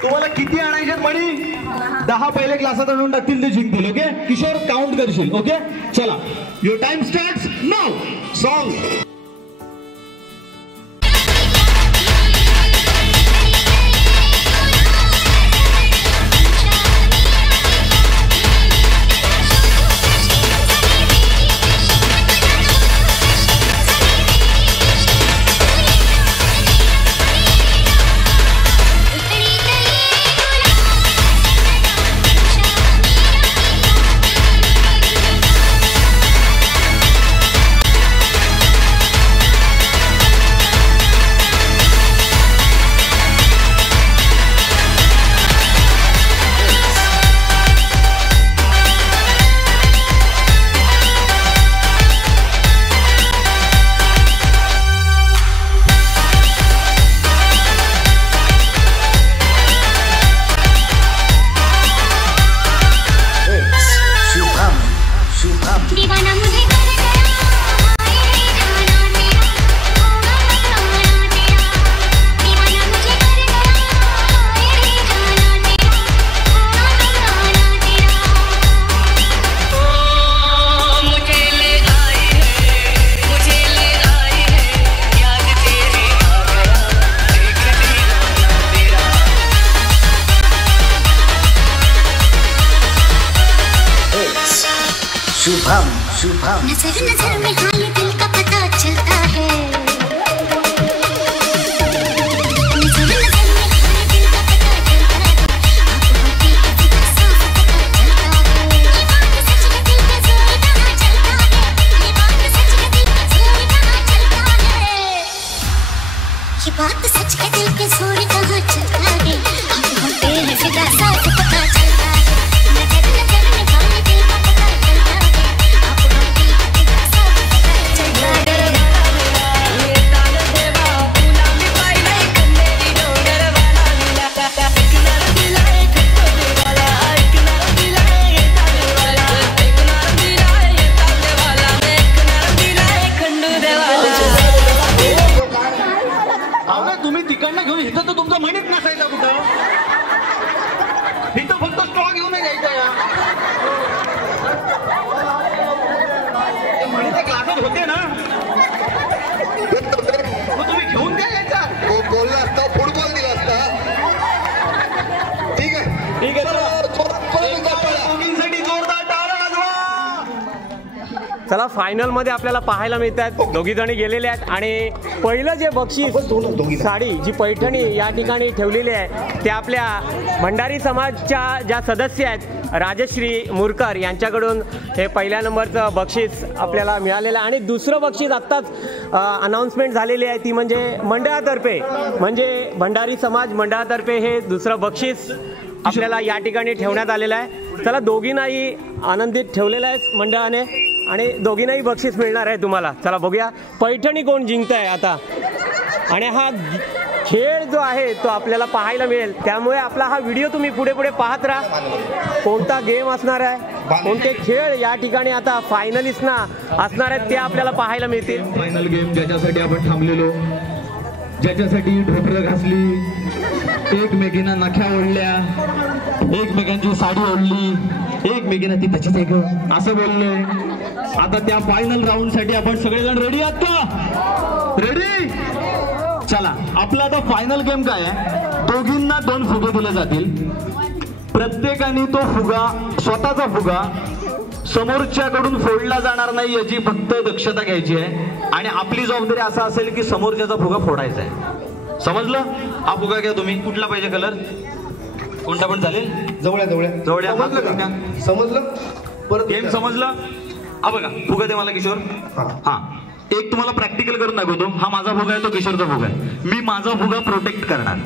तुम्हाला किती आणायचे मणी? 10 पहिले क्लासात आणून टाकतील, ते जिंकतील. ओके किशोर, काउंट करशील. ओके चला, your time starts now. Song. दीवाना मुझे कर गया हाय रे जाना तेरा होगा मकाना तेरा दीवाना मुझे कर गया हाय रे जाना तेरा होगा मकाना तेरा मुझे ले आई है याद तेरी आ गया देख दीवाना तेरा शुभम नजर नजर में हाल दिल का पता चलता है नजर नजर में हाल दिल का पता चलता है आप होती है फिदा साफ पता चलता है ये बात सच है दिल पे जोर कहाँ चलता है ये बात सच है दिल पे जोर कहाँ चलता है ये बात सच है दिल पे जोर कहाँ चलता है आप होते हैं फिदा साफ पता चलता है नजर नजर में हाल दिल का पता चलता है आप होती है फिदा साफ पता चलता है तुम्ही तिकडनं घेऊन इथं तर तुमचा महिनेच नसायचा कुठं इथं फक्त स्टॉक घेऊन जायचा या म्हणीचे क्लासेस होते ना मग तुम्ही घेऊन काय यायचा बोलला असता फुटबॉल दिला असता ठीक आहे दोघींसाठी जोरदार टाळ्या वाजवा. चला फायनल मध्ये आपल्याला पाहायला मिळत आहेत दोघी जणी गेलेले आहेत आणि पहिलं जे बक्षीस साडी जी पैठणी या ठिकाणी ठेवलेली आहे ते आपल्या भंडारी समाजच्या ज्या सदस्य आहेत राजश्री मुरकर यांच्याकडून हे पहिल्या नंबरचं बक्षीस आपल्याला मिळालेलं आहे आणि दुसरं बक्षीस आत्ताच अनाऊन्समेंट झालेली आहे ती म्हणजे मंडळातर्फे म्हणजे भंडारी समाज मंडळातर्फे हे दुसरं बक्षीस आपल्याला या ठिकाणी ठेवण्यात आलेलं आहे. चला दोघींनाही आनंदित ठेवलेलं आहे मंडळाने आणि दोघींनाही बक्षीस मिळणार आहे तुम्हाला. चला बघूया पैठणी कोण जिंकत आहे आता आणि हा खेळ जो आहे तो आपल्याला पाहायला मिळेल त्यामुळे आपला हा व्हिडिओ तुम्ही पुढे पुढे पाहत राहा. कोणता गेम असणार आहे कोणते खेळ या ठिकाणी आता फायनलिस्टना असणार आहेत ते आपल्याला पाहायला मिळतील. फायनल गेम ज्याच्यासाठी आपण थांबलेलो ज्याच्यासाठी ढोपरं घासली एकमेकींना नख्या ओढल्या एकमेकांची साडी ओढली एकमेकींना ती तशीच आहे ग असं बोललोय. आता त्या फायनल राऊंड साठी आपण सगळेजण रेडी आहात का? रेडी? चला आपला आता फायनल गेम काय आहे दोघींना 2 फुगे दिले जातील. प्रत्येकाने तो फुगा स्वतःचा फुगा समोरच्याकडून फोडला जाणार नाही याची फक्त दक्षता घ्यायची आहे आणि आपली जबाबदारी असा असेल की समोरच्याचा फुगा फोडायचा आहे. समजलं? हा फुगा घ्या तुम्ही. कुठला पाहिजे कलर? कोणता पण चालेल. जवळ समजलं परत गेम समजलं? हा बघा फुगा दे मला किशोर. हा एक तुम्हाला प्रॅक्टिकल करून दाखवतो. हा माझा फुगा आहे तो किशोरचा फुगा आहे. मी माझा फुगा प्रोटेक्ट करणार.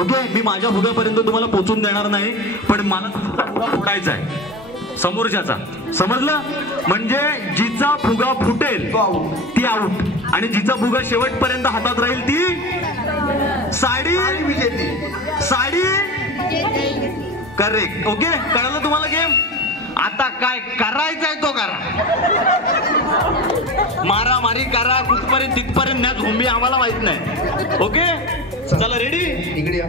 ओके मी माझ्या फुग्यापर्यंत तुम्हाला पोचून देणार नाही पण मला फुगा फोडायचा आहे समोरच्याचा. समजलं? म्हणजे जिचा फुगा फुटेल ती आउट आणि जिचा फुगा शेवटपर्यंत हातात राहील ती साडी साडी करेक्ट. ओके कळलं तुम्हाला गेम? आता काय करायचंय तो करा. मारामारी करा कुठपर्यंत तिथपर्यंत न्या झोंबी आम्हाला माहित नाही. ओके चला रेडी? इकडे या.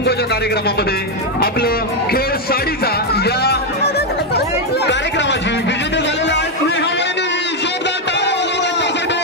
कुंकूच्या कार्यक्रमामध्ये आपलं खेळ साडीचा या कार्यक्रमाची विजेते झालेले आहेत स्नेहा वहिनी. जोरदार टाळ्या वाजवा त्यांच्यासाठी.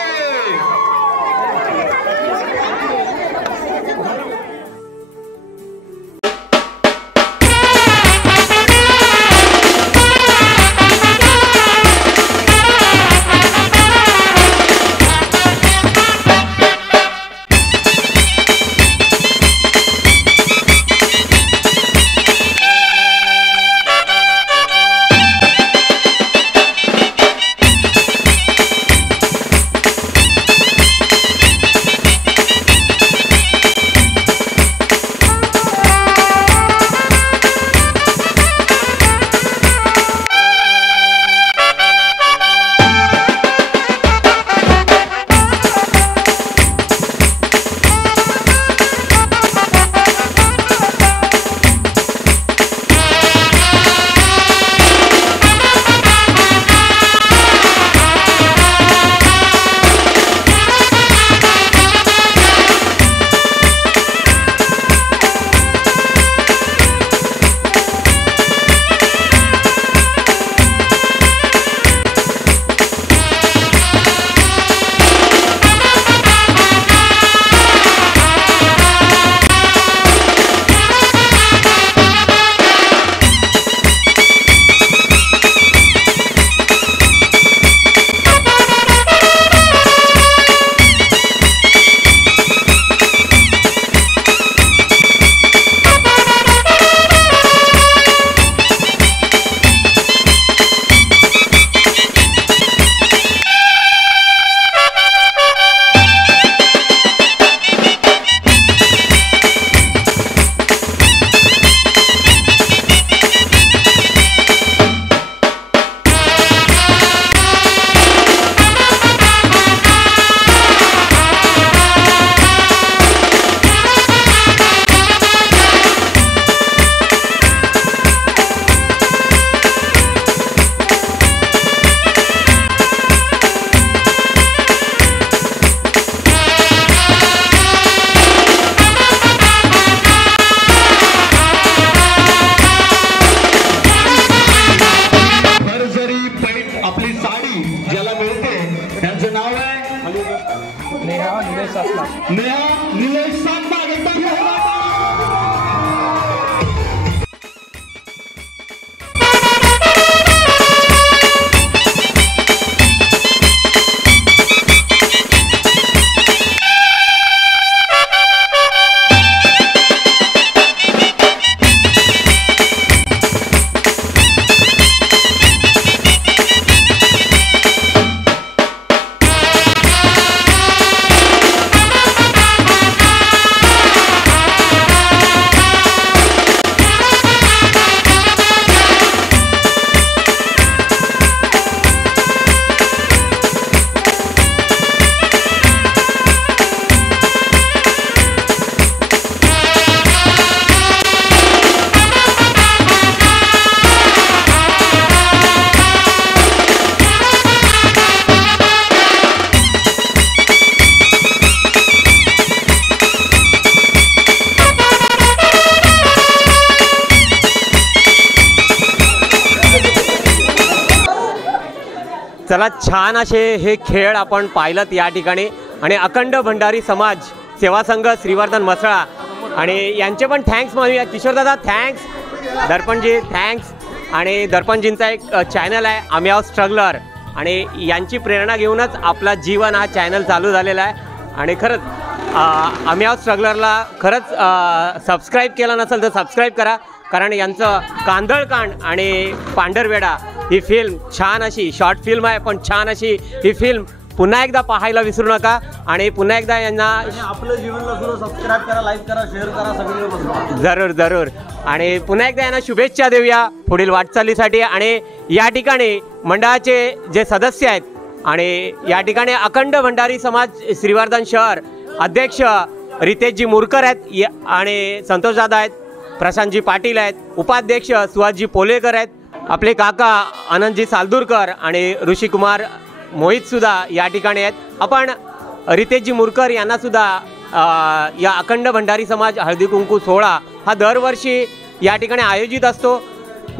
चला, छान असे हे खेळ आपण पाहिलं या ठिकाणी. आणि अखंड भंडारी समाज सेवा संघ श्रीवर्धन मसळा आणि यांचे पण थँक्स म्हणूया. किशोरदादा थँक्स, दर्पणजी थँक्स. आणि दर्पणजींचा एक चॅनल आहे आम्ही आहोत स्ट्रगलर, आणि यांची प्रेरणा घेऊनच आपला जीवन हा चॅनल चालू झालेला आहे. आणि खरंच आम्ही आहोत स्ट्रगलरला खरंच सबस्क्राईब केला नसेल तर सबस्क्राईब करा, कारण यांचं कांदळकांड आणि पांढरवेढा ही फिल्म छान अशी शॉर्ट फिल्म आहे, पण छान अशी ही फिल्म पुन्हा एकदा पाहायला विसरू नका. आणि पुन्हा एकदा यांना आपलं जीवनला सबस्क्राईब करा, लाईक करा, शेअर करा, सगळं जरूर जरूर. आणि पुन्हा एकदा यांना शुभेच्छा देऊया पुढील वाटचालीसाठी. आणि या ठिकाणी मंडळाचे जे सदस्य आहेत आणि या ठिकाणी अखंड भंडारी समाज श्रीवर्धन शहर अध्यक्ष रितेशजी मुरकर आहेत आणि संतोषदादा आहेत, प्रशांतजी पाटील आहेत, उपाध्यक्ष सुहासजी पोलेकर आहेत, आपले काका आनंदजी सालदूरकर आणि ऋषिकुमार मोहितसुद्धा या ठिकाणी आहेत. आपण रितेशजी मुरकर यांनासुद्धा या अखंड भंडारी समाज हळदी कुंकू सोहळा हा दरवर्षी या ठिकाणी आयोजित असतो.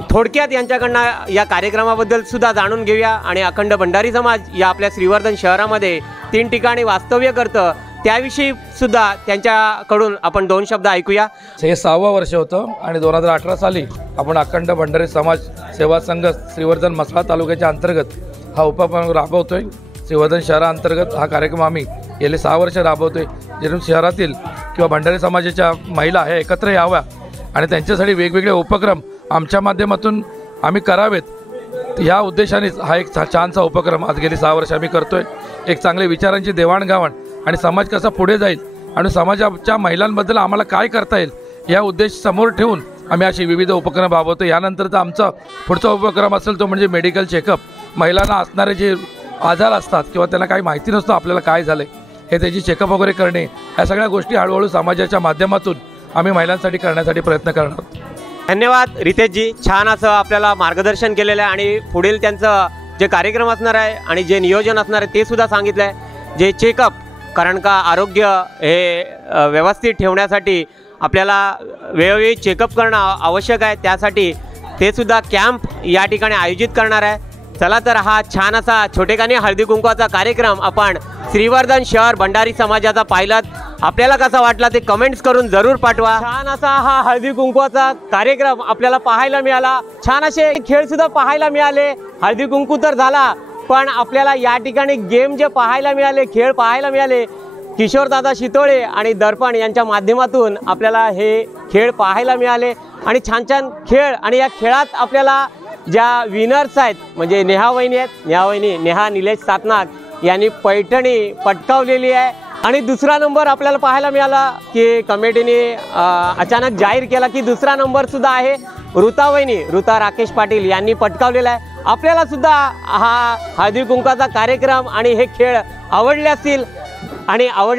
थोडक्यात यांच्याकडनं या कार्यक्रमाबद्दल सुद्धा जाणून घेऊया आणि अखंड भंडारी समाज या आपल्या श्रीवर्धन शहरामध्ये 3 ठिकाणी वास्तव्य करतं त्याविषयी सुद्धा त्यांच्याकडून आपण 2 शब्द ऐकूया. हे 6वं वर्ष होतं आणि 2018 साली आपण अखंड भंडारी समाज सेवा संघ श्रीवर्धन म्हसळा तालुक्याच्या अंतर्गत हा उपक्रम राबवतोय. श्रीवर्धन शहराअंतर्गत हा कार्यक्रम आम्ही गेले 6 वर्ष राबवतोय, जेणेकरून शहरातील किंवा भंडारी समाजाच्या महिला हे एकत्र याव्या आणि त्यांच्यासाठी वेगवेगळे उपक्रम आमच्या माध्यमातून आम्ही करावेत. ह्या उद्देशानेच हा एक छानसा उपक्रम आज गेली 6 वर्ष आम्ही करतोय. एक चांगले विचारांची देवाणघेवाण आणि समाज कसा पुढे जाईल आणि समाजाच्या महिलांबद्दल आम्हाला काय करता येईल या उद्देश समोर ठेवून आम्ही अशी विविध उपक्रम राबवतो. यानंतरचा आमचा पुढचा उपक्रम असेल तो म्हणजे मेडिकल चेकअप. महिलांना असणारे जे आजार असतात किंवा त्यांना काही माहिती नसतं आपल्याला काय झालं हे त्याची चेकअप वगैरे करणे, या सगळ्या गोष्टी हळूहळू समाजाच्या माध्यमातून आम्ही महिलांसाठी करण्यासाठी प्रयत्न करणार आहोत. धन्यवाद रितेशजी, छान असं आपल्याला मार्गदर्शन केलेलं आहे आणि पुढील त्यांचं जे कार्यक्रम असणार आहे आणि जे नियोजन असणार आहे ते सुद्धा सांगितलं आहे. जे चेकअप, कारण का आरोग्य हे व्यवस्थित ठेवण्यासाठी आपल्याला वेळोवेळी चेकअप करणं आवश्यक आहे, त्यासाठी ते सुद्धा कॅम्प या ठिकाणी आयोजित करणार आहे. चला तर हा छान असा छोटेखानी हळदी कुंकवाचा कार्यक्रम आपण श्रीवर्धन शहर भंडारी समाजाचा पाहिलात. आपल्याला कसा वाटला ते कमेंट्स करून जरूर पाठवा. छान असा हा हळदी कुंकवाचा कार्यक्रम आपल्याला पाहायला मिळाला. छान असे खेळ सुद्धा पाहायला मिळाले. हळदी कुंकू तर झाला, पण आपल्याला या ठिकाणी गेम जे पाहायला मिळाले, खेळ पाहायला मिळाले, किशोरदादा शितोळे आणि दर्पण यांच्या माध्यमातून आपल्याला हे खेळ पाहायला मिळाले आणि छान छान खेळ. आणि या खेळात आपल्याला ज्या विनर्स आहेत म्हणजे नेहा वहिनी आहेत, नेहा निलेश सातनाथ यांनी पैठणी पटकावलेली आहे. आणि दुसरा नंबर आपल्याला पाहायला मिळाला की कमिटीने अचानक जाहीर केला की दुसरा नंबर सुद्धा आहे ऋता राकेश पाटील यांनी पटकावलेला आहे. आपल्याला सुद्धा हा हळदी कुंकाचा कार्यक्रम आणि हे खेळ आवडले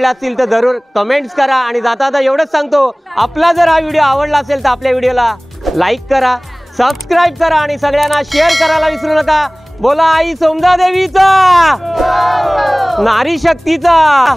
असतील तर जरूर कमेंट्स करा. आणि जाता एवढंच सांगतो, आपला जर हा व्हिडिओ आवडला असेल तर आपल्या व्हिडिओला लाईक करा, सबस्क्राईब करा आणि सगळ्यांना शेअर करायला विसरू नका. बोला आई सोमदा देवीचा, नारी शक्तीचा.